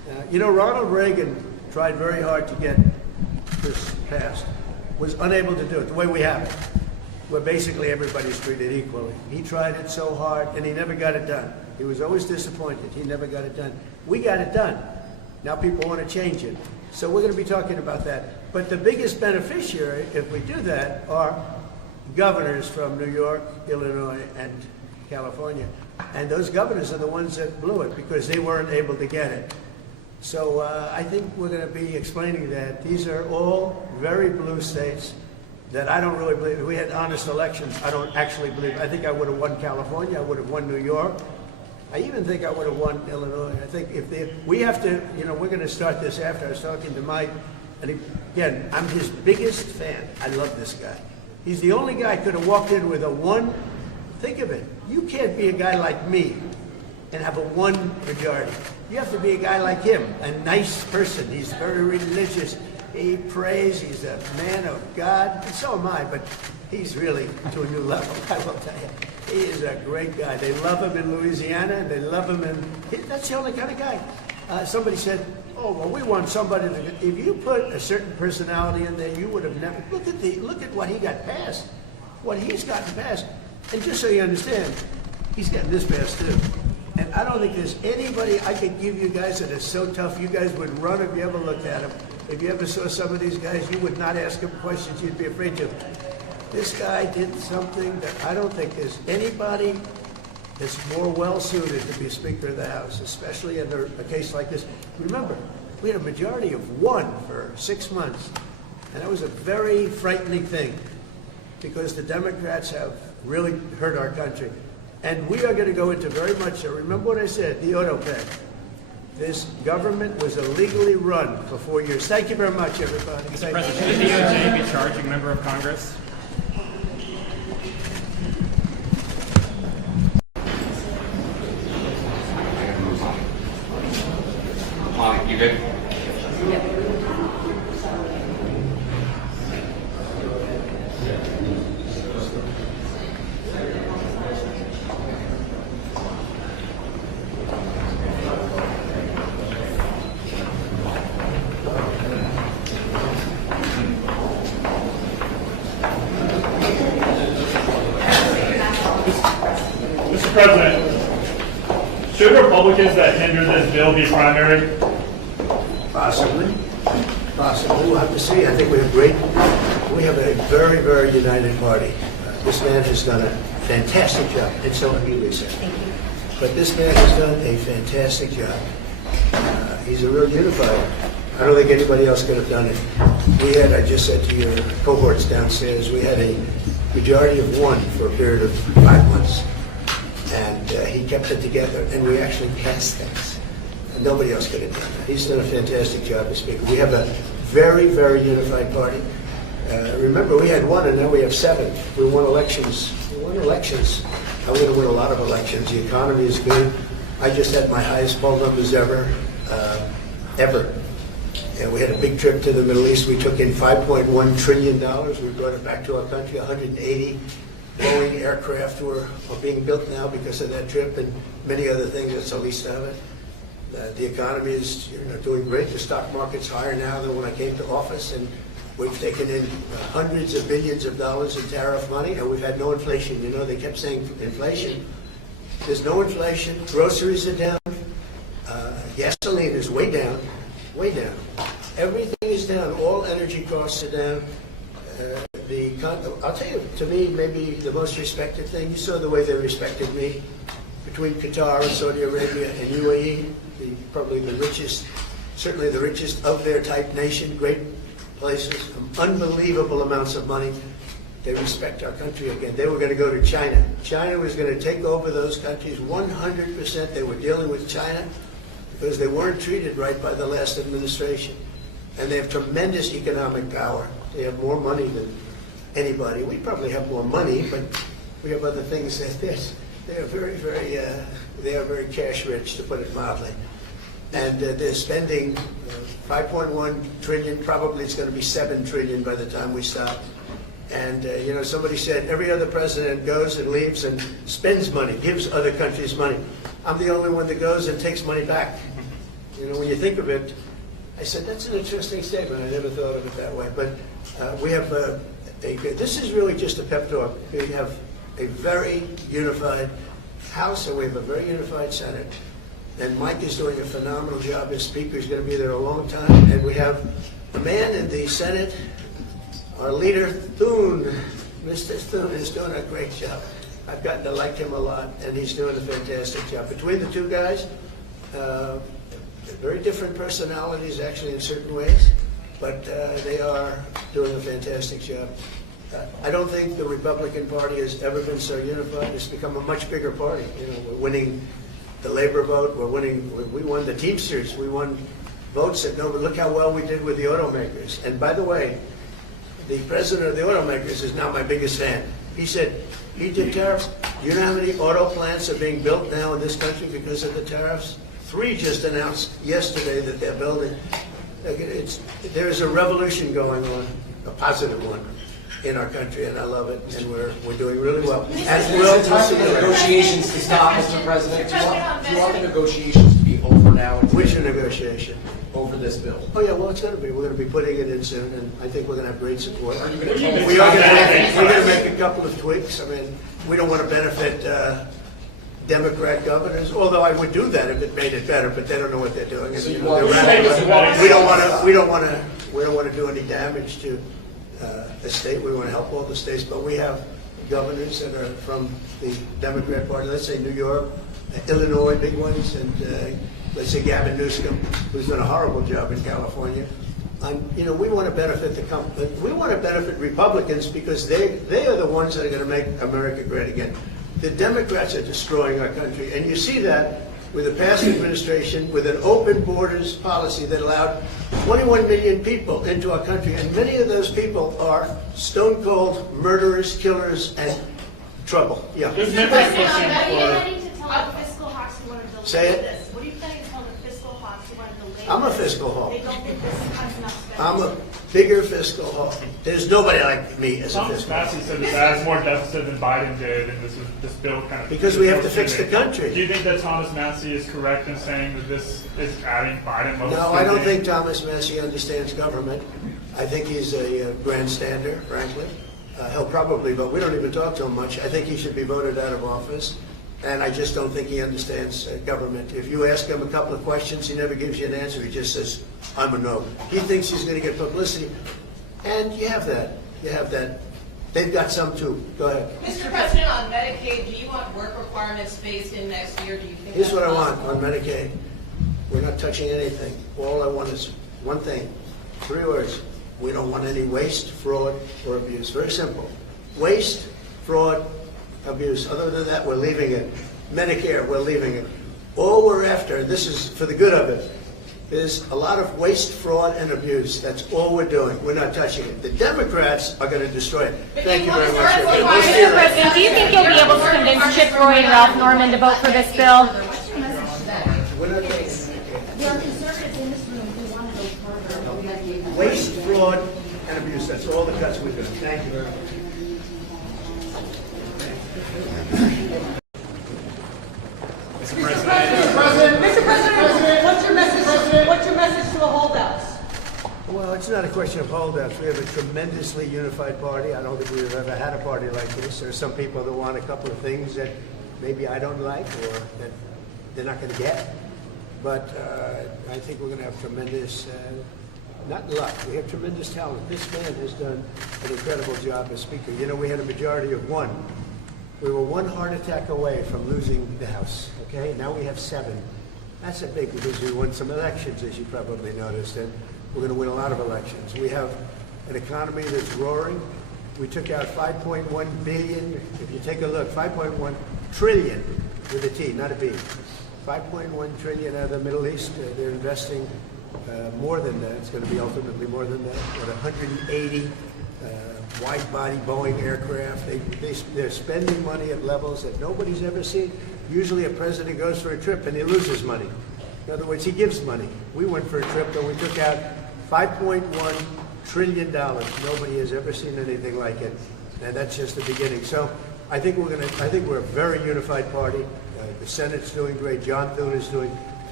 Ronald Reagan tried very hard to get this passed, was unable to do it the way we have it, where basically everybody's treated equally. He tried it so hard, and he never got it done. He was always disappointed. He never got it done. We got it done. Now people want to change it. So we're going to be talking about that. But the biggest beneficiary, if we do that, are governors from New York, Illinois, and California. And those governors are the ones that blew it because they weren't able to get it. So I think we're going to be explaining that. These are all very blue states that I don't really believe. If we had honest elections, I don't actually believe. I think I would have won California. I would have won New York. I even think I would have won Illinois. I think we have to, we're going to start this after. I was talking to Mike, and again, I'm his biggest fan. I love this guy. He's the only guy who could have walked in with a one. Think of it. You can't be a guy like me and have a one majority. You have to be a guy like him, a nice person. He's very religious. He prays. He's a man of God. And so am I, but he's really to a new level. I will tell you. He is a great guy. They love him in Louisiana, and they love him that's the only kind of guy. Somebody said, oh, well, we want somebody if you put a certain personality in there, you would have never, look at what he got passed, what he's gotten passed. And just so you understand, he's getting this passed too. And I don't think there's anybody I could give you guys that is so tough, you guys would run if you ever looked at him. If you ever saw some of these guys, you would not ask him questions you'd be afraid to. This guy did something that I don't think there's anybody that's more well-suited to be Speaker of the House, especially in a case like this. Remember, we had a majority of 1 for 6 months, and that was a very frightening thing because the Democrats have really hurt our country. And we are going to go into very much, remember what I said, the auto pay. This government was illegally run for 4 years. Thank you very much, everybody. Mr. President, should the DOJ be charging a member of Congress? You good? Mr. President, should Republicans that hinder this bill be primary? Possibly. We'll have to see. I think we have a very, very united party. This man has done a fantastic job, and so have you, Lisa. Thank you. But this man has done a fantastic job. He's a real unifier. I don't think anybody else could have done it. We had, I just said to your cohorts downstairs, we had a majority of 1 for a period of 5 months. And he kept it together, and we actually passed things. And nobody else could have done that. He's done a fantastic job as Speaker. We have a very, very unified party. Remember, we had 1, and now we have 7. We won elections. I'm going to win a lot of elections. The economy is good. I just had my highest poll numbers ever. And we had a big trip to the Middle East. We took in $5.1 trillion. We brought it back to our country. 180 Boeing aircraft are being built now because of that trip, and many other things. That's the least of it. The economy is doing great. The stock market's higher now than when I came to office, and we've taken in hundreds of billions of dollars in tariff money, and we've had no inflation. They kept saying inflation. There's no inflation. Groceries are down. Gasoline is way down. Everything is down. All energy costs are down. I'll tell you, to me, maybe the most respected thing, you saw the way they respected me between Qatar and Saudi Arabia and UAE, probably the richest, certainly the richest of their type nation, great places, unbelievable amounts of money. They respect our country again. They were going to go to China. China was going to take over those countries 100%. They were dealing with China because they weren't treated right by the last administration. And they have tremendous economic power. They have more money than anybody. We probably have more money, but we have other things that they are very, very, they are very cash rich, to put it mildly. And they're spending 5.1 trillion. Probably it's going to be 7 trillion by the time we stop. And somebody said every other president goes and leaves and spends money, gives other countries money. I'm the only one that goes and takes money back. You know, when you think of it, I said, that's an interesting statement. I never thought of it that way. But we have this is really just a pep talk. We have a very unified House, and we have a very unified Senate. And Mike is doing a phenomenal job as Speaker. He's going to be there a long time. And we have a man in the Senate, our leader, Thune. Mr. Thune is doing a great job. I've gotten to like him a lot, and he's doing a fantastic job. Between the two guys, very different personalities, actually, in certain ways, but they are doing a fantastic job. I don't think the Republican Party has ever been so unified. It's become a much bigger party. You know, we're winning the labor vote. We won the Teamsters. We won votes that nobody. Look how well we did with the automakers. And by the way, the president of the automakers is now my biggest fan. He said, he did tariffs. You know how many auto plants are being built now in this country because of the tariffs? 3 just announced yesterday that they're building. There's a revolution going on, a positive one, in our country, and I love it, and we're doing really well. As Is it time for the negotiations to stop, Mr. President? Do you want the negotiations to be over now? Which negotiation? Over this bill. Oh yeah, well it's going to be. We're going to be putting it in soon, and I think we're going to have great support. Are you going to We are going to make a couple of tweaks. I mean, we don't want to benefit Democrat governors, although I would do that if it made it better, but they don't know what they're doing. So And, you want- we don't want to do any damage to the state. We want to help all the states, but we have governors that are from the Democrat Party. Let's say New York, Illinois, big ones, and let's say Gavin Newsom, who's done a horrible job in California. You know, we want to benefit we want to benefit Republicans because they are the ones that are going to make America great again. The Democrats are destroying our country, and you see that with the past administration, with an open borders policy that allowed 21 million people into our country, and many of those people are stone-cold murderers, killers, and trouble. Yeah. There's Mr. members President, pushing what are you for. planning to tell the fiscal hawks who want to delay Say it. this? What are you planning to tell the fiscal hawks who want to delay this? I'm a fiscal hawk. They don't think this is enough spending. I'm a bigger fiscal hawk. There's nobody like me as a Thomas fiscal Massey hawk. said this adds more deficit than Biden did, and this bill kind of. Because we have to fix the country. Do you think that Thomas Massey is correct in saying that this is adding Biden level? No, I don't think Thomas Massey understands government. I think he's a grandstander, frankly. He'll probably vote. We don't even talk to him much. I think he should be voted out of office. And I just don't think he understands government. If you ask him a couple of questions, he never gives you an answer. He just says, I'm a no. He thinks he's going to get publicity. And you have that. You have that. They've got some too. Go ahead. Mr. President, on Medicaid, do you want work requirements phased in next year? Do you think Here's that's what I want possible? on Medicaid. We're not touching anything. All I want is one thing. 3 words. We don't want any waste, fraud, or abuse. Very simple. Waste, fraud, abuse. Other than that, we're leaving it. Medicare, we're leaving it. All we're after, and this is for the good of it, is a lot of waste, fraud, and abuse. That's all we're doing. We're not touching it. The Democrats are going to destroy it. Thank you very much. Mr. President, do you think you'll be able to convince Chip Roy and Ralph Norman to vote for this bill? What's your message to them? We're not taking Medicare. There are conservatives in this room who want to go further than we have given. Waste, fraud, and abuse. That's all the cuts we're doing. Thank you very much. Mr. President. Mr. President, what's your message to the holdouts? Well, it's not a question of holdouts. We have a tremendously unified party. I don't think we've ever had a party like this. There are some people that want a couple of things that maybe I don't like or that they're not going to get. But I think we're going to have tremendous, not luck, we have tremendous talent. This man has done an incredible job as Speaker. You know, we had a majority of 1. We were 1 heart attack away from losing the House, okay? Now we have 7. That's a big, because we won some elections, as you probably noticed, and we're going to win a lot of elections. We have an economy that's roaring. We took out $5.1 billion. If you take a look, 5.1 trillion with a T, not a B. 5.1 trillion out of the Middle East. They're investing more than that. It's going to be ultimately more than that. With 180 wide-body Boeing aircraft. They're spending money at levels that nobody's ever seen. Usually a president goes for a trip and he loses money. In other words, he gives money. We went for a trip and we took out $5.1 trillion. Nobody has ever seen anything like it. And that's just the beginning. So I think we're a very unified party. The Senate's doing great. John Thune is doing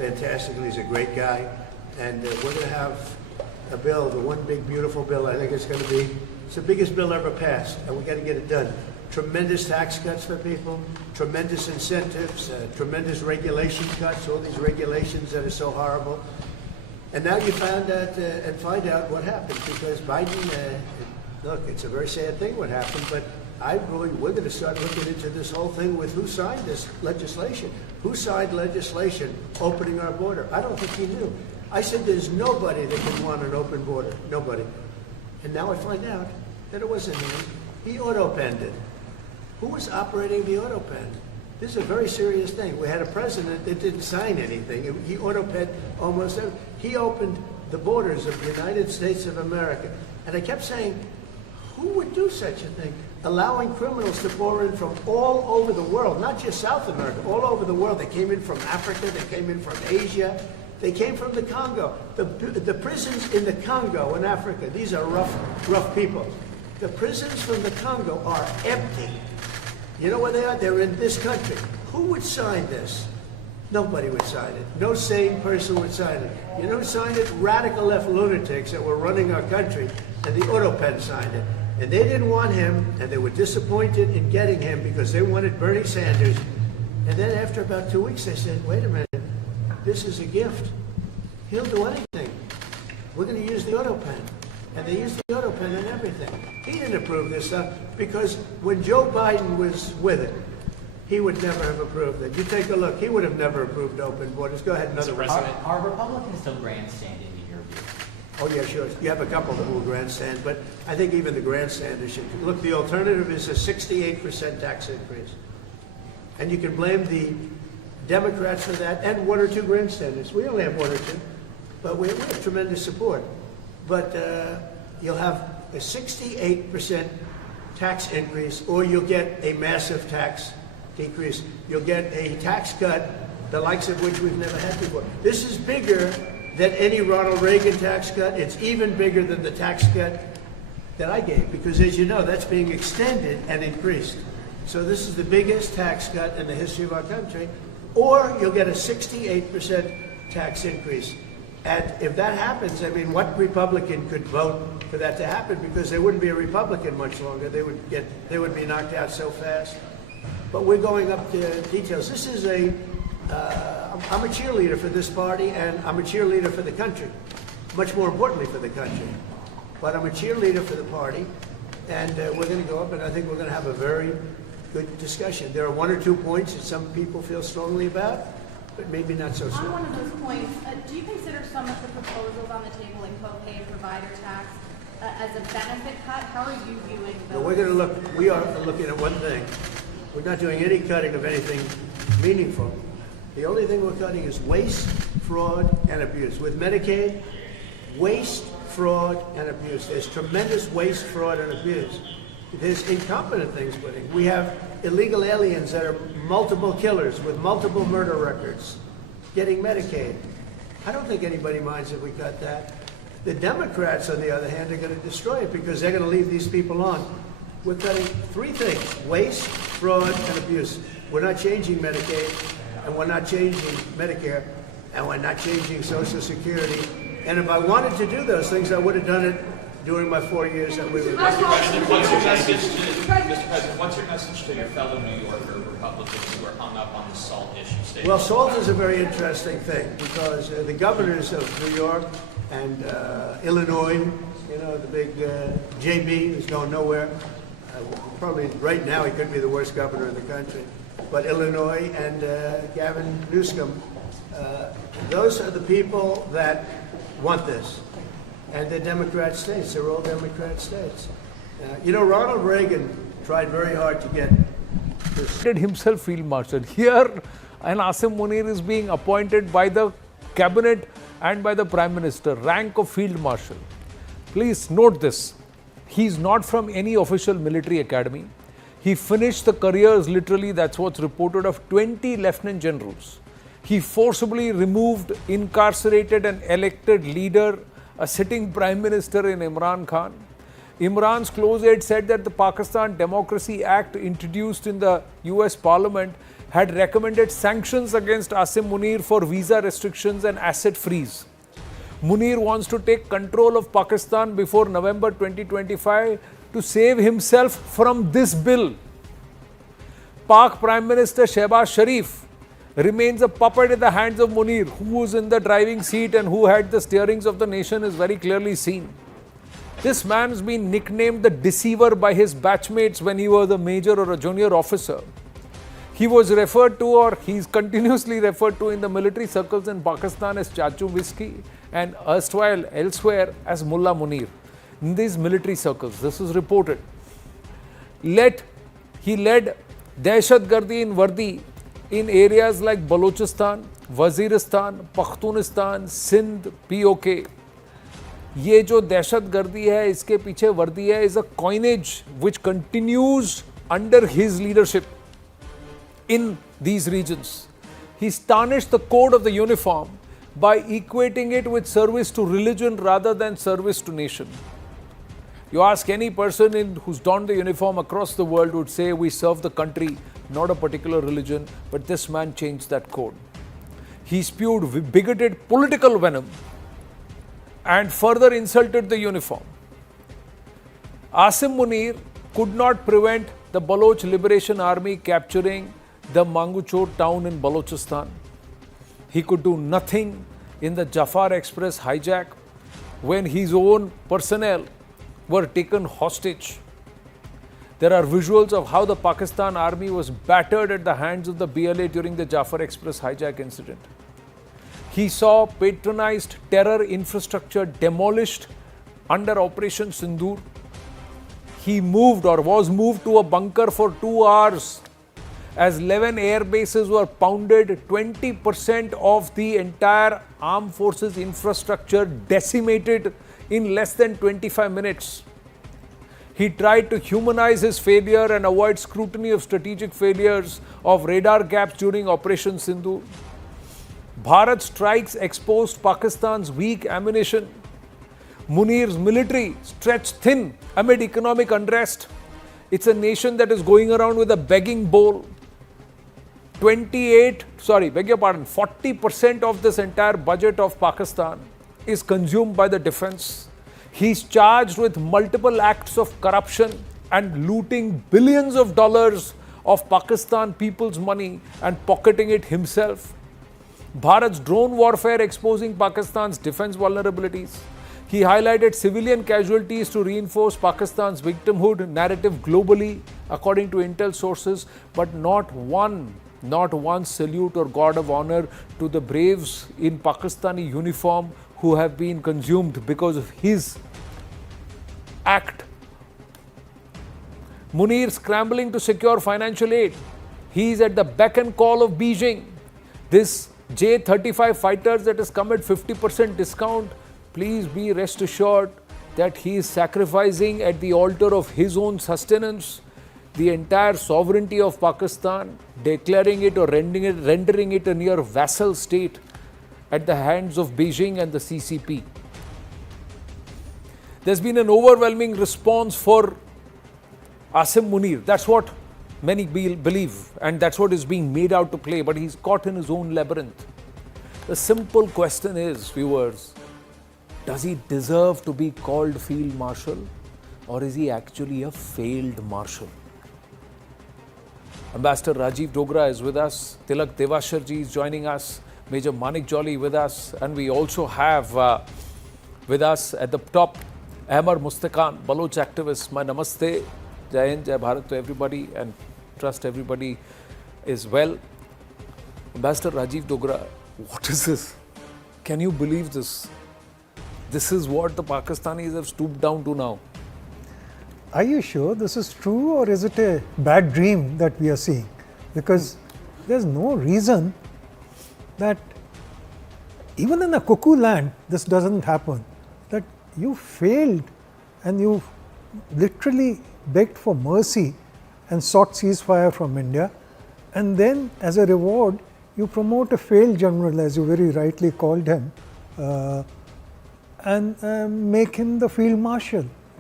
fantastically. He's a great guy. And we're going to have a bill, the one big beautiful bill. I think it's going to be, it's the biggest bill ever passed, and we got to get it done. Tremendous tax cuts for people, tremendous incentives, tremendous regulation cuts, all these regulations that are so horrible. And now you find out what happened, because Biden, look, it's a very sad thing what happened, but I believe we're going to start looking into this whole thing with who signed this legislation. Who signed legislation opening our border? I don't think he knew. I said there's nobody that can want an open border, nobody. And now I find out that it wasn't him. He auto-penned it. Who was operating the auto-pen? This is a very serious thing. We had a president that didn't sign anything. He auto-penned almost everything. He opened the borders of the United States of America. And I kept saying, who would do such a thing? Allowing criminals to pour in from all over the world, not just South America, all over the world. They came in from Africa, they came in from Asia, they came from the Congo. The prisons in the Congo in Africa, these are rough people. The prisons from the Congo are empty. You know where they are? They're in this country. Who would sign this? Nobody would sign it. No sane person would sign it. You know who signed it? Radical left lunatics that were running our country, and the auto-pen signed it. And they didn't want him, and they were disappointed in getting him because they wanted Bernie Sanders. And then after about 2 weeks, they said, wait a minute, this is a gift. He'll do anything. We're going to use the auto-pen. And they used the auto-pen and everything. He didn't approve this stuff because when Joe Biden was with it, he would never have approved it. You take a look, he would have never approved open borders. Go ahead, another one. Are Republicans still grandstanding in your view? Oh, yeah, sure. You have a couple that will grandstand, but I think even the grandstanders should. Look, the alternative is a 68% tax increase. And you can blame the Democrats for that and one or two grandstanders. We only have one or two, but we have tremendous support. But you'll have a 68% tax increase, or you'll get a massive tax decrease. You'll get a tax cut, the likes of which we've never had before. This is bigger than any Ronald Reagan tax cut. It's even bigger than the tax cut that I gave, because as you know, that's being extended and increased. So this is the biggest tax cut in the history of our country. Or you'll get a 68% tax increase. And if that happens, I mean, what Republican could vote for that to happen? Because there wouldn't be a Republican much longer. They would be knocked out so fast. But we're going up to details. This is I'm a cheerleader for this party, and I'm a cheerleader for the country. Much more importantly for the country. But I'm a cheerleader for the party, and we're going to go up, and I think we're going to have a very good discussion. There are one or two points that some people feel strongly about, but maybe not so strong. On one of those points, do you consider some of the proposals on the table in co-pay and provider tax as a benefit cut? How are you viewing those? No, we are looking at one thing. We're not doing any cutting of anything meaningful. The only thing we're cutting is waste, fraud, and abuse. With Medicaid, waste, fraud, and abuse. There's tremendous waste, fraud, and abuse. There's incompetent things with it. We have illegal aliens that are multiple killers with multiple murder records getting Medicaid. I don't think anybody minds if we cut that. The Democrats, on the other hand, are going to destroy it because they're going to leave these people on. We're cutting three things: waste, fraud, and abuse. We're not changing Medicaid, and we're not changing Medicare, and we're not changing Social Security. And if I wanted to do those things, I would have done it during my 4 years that we were. Mr. President, what's your message to your fellow New Yorker Republicans who are hung up on the SALT issue? Well, SALT is a very interesting thing because the governors of New York and Illinois, you know, the big JB who's going nowhere. Probably right now he could be the worst governor in the country. But Illinois and Gavin Newsom, those are the people that want this. And they're Democrat states. They're all Democrat states. You know, Ronald Reagan tried very hard to get this. Himself field marshal. Here, an Asim Munir is being appointed by the cabinet and by the Prime Minister, rank of field marshal. Please note this. He is not from any official military academy. He finished the careers, literally, that's what's reported, of 20 lieutenant generals. He forcibly removed, incarcerated, and elected leader, a sitting Prime Minister in Imran Khan. Imran's close aide said that the Pakistan Democracy Act introduced in the US Parliament had recommended sanctions against Asim Munir for visa restrictions and asset freeze. Munir wants to take control of Pakistan before November 2025 to save himself from this bill. Pak Prime Minister Shehbaz Sharif remains a puppet in the hands of Munir, who was in the driving seat and who had the steerings of the nation is very clearly seen. This man has been nicknamed the deceiver by his batchmates when he was a major or a junior officer. He was referred to, or he's continuously referred to in the military circles in Pakistan as Chachu Whiskey and erstwhile elsewhere as Mullah Munir. In these military circles, this is reported. He led Dehshatgardi in Vardi in areas like Balochistan, Waziristan, Pakhtunistan, Sindh, POK. ये जो दहशतगर्दी है, इसके पीछे वर्दी है, is a coinage which continues under his leadership in these regions. He tarnished the code of the uniform by equating it with service to religion rather than service to nation. You ask any person who's donned the uniform across the world would say we serve the country, not a particular religion, but this man changed that code. He spewed bigoted political venom and further insulted the uniform. Asim Munir could not prevent the Baloch Liberation Army capturing the Manguchor town in Balochistan. He could do nothing in the Jafar Express hijack when his own personnel were taken hostage. There are visuals of how the Pakistan army was battered at the hands of the BLA during the Jafar Express hijack incident. He saw patronized terror infrastructure demolished under Operation Sindoor. He moved or was moved to a bunker for 2 hours as 11 air bases were pounded, 20% of the entire armed forces infrastructure decimated in less than 25 minutes. He tried to humanize his failure and avoid scrutiny of strategic failures of radar gaps during Operation Sindoor. Bharat strikes exposed Pakistan's weak ammunition. Munir's military stretched thin amid economic unrest. It's a nation that is going around with a begging bowl. 40% of this entire budget of Pakistan is consumed by the defense. He's charged with multiple acts of corruption and looting billions of dollars of Pakistan people's money and pocketing it himself. Bharat's drone warfare exposing Pakistan's defense vulnerabilities. He highlighted civilian casualties to reinforce Pakistan's victimhood narrative globally, according to intel sources, but not one salute or guard of honor to the braves in Pakistani uniform who have been consumed because of his act. Munir scrambling to secure financial aid. He is at the beck and call of Beijing. This J-35 fighters that has come at 50% discount, please be rest assured that he is sacrificing at the altar of his own sustenance the entire sovereignty of Pakistan, declaring it or rendering it a near vassal state at the hands of Beijing and the CCP. There's been an overwhelming response for Asim Munir. That's what many believe, and that's what is being made out to play, but he's caught in his own labyrinth. The simple question is, viewers, does he deserve to be called Field Marshal, or is he actually a failed marshal? Ambassador Rajiv Dogra is with us, Tilak Devasharji is joining us, Major Manik Jolly with us, and we also have with us at the top Ahmad Mustaqan, Baloch activist. My namaste, Jai Hind, Jai Bharat to everybody, and trust everybody is well. Ambassador Rajiv Dogra, what is this? Can you believe this? This is what the Pakistanis have stooped down to now. Are you sure this is true, or is it a bad dream that we are seeing? Because there's no reason that even in a cuckoo land this doesn't happen. That you failed and you literally begged for mercy and sought ceasefire from India, and then as a reward you promote a failed general, as you very rightly called him, and make him the field marshal.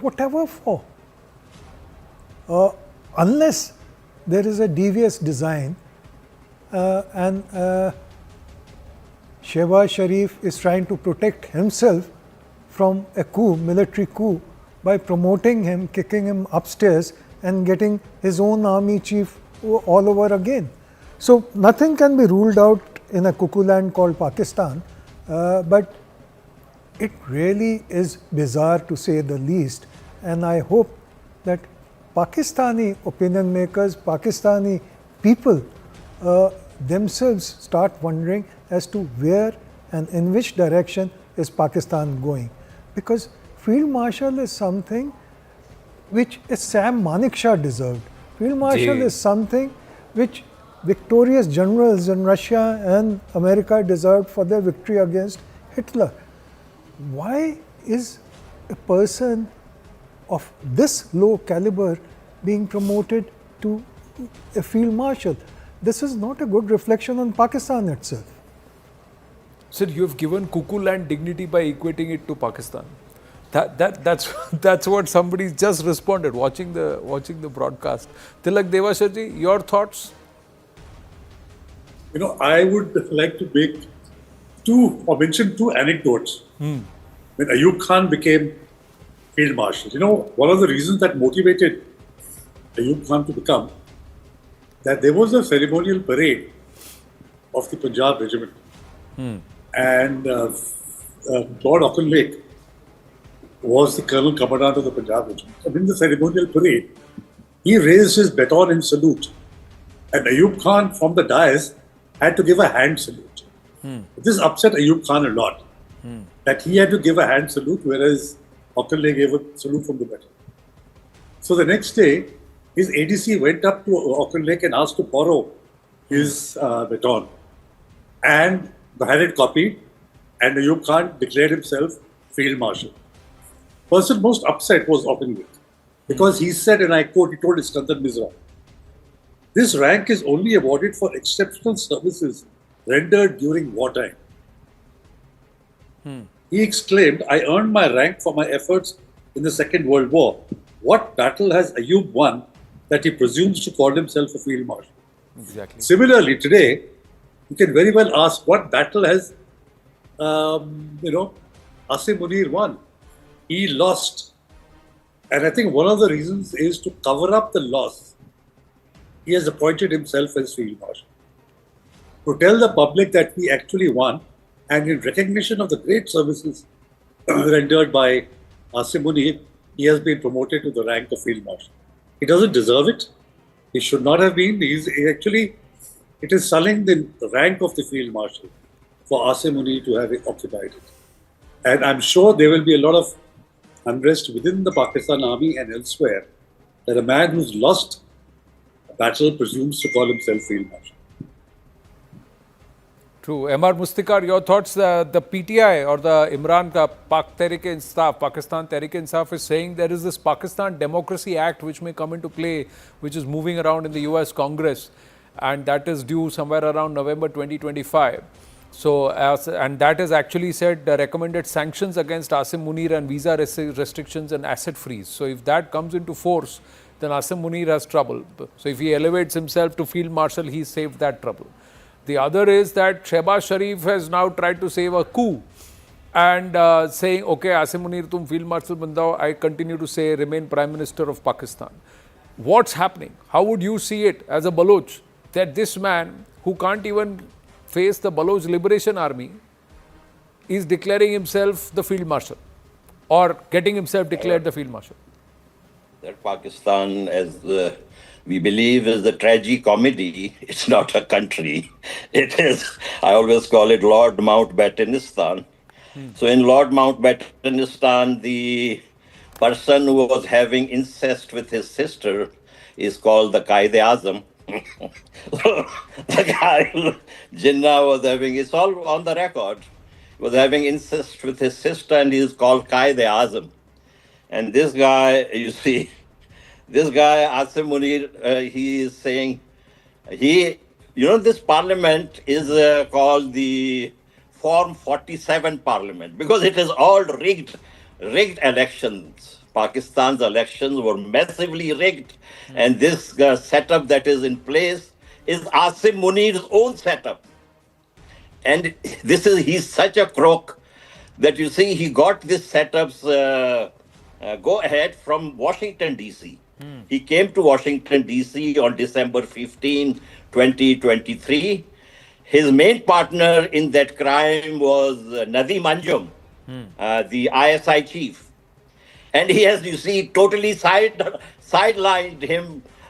whatever for. Unless there is a devious design and Shehbaz Sharif is trying to protect himself from a coup, military coup, by promoting him, kicking him upstairs and getting his own army chief all over again. So nothing can be ruled out in a cuckoo land called Pakistan, but it really is bizarre to say the least, and I hope that Pakistani opinion makers, Pakistani people themselves start wondering as to where and in which direction is Pakistan going. Because Field Marshal is something which Sam Manekshaw deserved. Field Marshal is something which victorious generals in Russia and America deserved for their victory against Hitler. Why is a person of this low caliber being promoted to a Field Marshal? This is not a good reflection on Pakistan itself. Sir, you have given cuckoo land dignity by equating it to Pakistan. That's what somebody just responded watching the broadcast. Tilak Devasharji, your thoughts? I would like to mention two anecdotes. When Ayub Khan became Field Marshal, one of the reasons that motivated Ayub Khan to become, that there was a ceremonial parade of the Punjab regiment. And Lord Auchinleck was the Colonel Commandant of the Punjab regiment. And in the ceremonial parade, he raised his baton in salute. And Ayub Khan from the dais had to give a hand salute. This upset Ayub Khan a lot, that he had to give a hand salute, whereas Auchinleck gave a salute from the baton. So the next day, his ADC went up to Auchinleck and asked to borrow his baton. And had it copied, and Ayub Khan declared himself Field Marshal. Person most upset was Auchinleck, because he said, and I quote, he told Iskandar Mizra, "This rank is only awarded for exceptional services rendered during wartime." He exclaimed, "I earned my rank for my efforts in the Second World War. What battle has Ayub won that he presumes to call himself a Field Marshal?" Exactly. Similarly, today, you can very well ask, what battle has, Asim Munir won? He lost. And I think one of the reasons is to cover up the loss. He has appointed himself as Field Marshal, to tell the public that he actually won, and in recognition of the great services rendered by Asim Munir, he has been promoted to the rank of Field Marshal. He doesn't deserve it. He should not have been. It is sullying the rank of the Field Marshal for Asim Munir to have occupied it. And I'm sure there will be a lot of unrest within the Pakistan army and elsewhere, that a man who's lost a battle presumes to call himself Field Marshal. True. MR Mustikar, your thoughts? The PTI or the Imran ka Pakistan Tehreek-e-Insaf is saying there is this Pakistan Democracy Act which may come into play, which is moving around in the US Congress, and that is due somewhere around November 2025. So, and that has actually said recommended sanctions against Asim Munir and visa restrictions and asset freeze. So, if that comes into force, then Asim Munir has trouble. So, if he elevates himself to Field Marshal, he saved that trouble. The other is that Shehbaz Sharif has now tried to save a coup and saying, okay, Asim Munir, tum Field Marshal ban jao, I continue to say remain Prime Minister of Pakistan. What's happening? How would you see it as a Baloch, that this man who can't even face the Baloch Liberation Army is declaring himself the Field Marshal, or getting himself declared the Field Marshal? That Pakistan, as we believe, is the tragicomedy. It's not a country. It is, I always call it Lord Mountbattenistan. So in Lord Mountbattenistan, the person who was having incest with his sister is called the Qaid-e-Azam. The guy, Jinnah, was having, it's all on the record, was having incest with his sister, and he is called Qaid-e-Azam. And this guy, you see, this guy, Asim Munir, he is saying, this parliament is called the Form 47 parliament, because it is all rigged elections. Pakistan's elections were massively rigged, and this setup that is in place is Asim Munir's own setup. And he's such a crook that you see he got this setup's go ahead from Washington, D.C. He came to Washington, D.C. on December 15, 2023. His main partner in that crime was Nadeem Anjum, the ISI chief. And he has, you see, totally sidelined him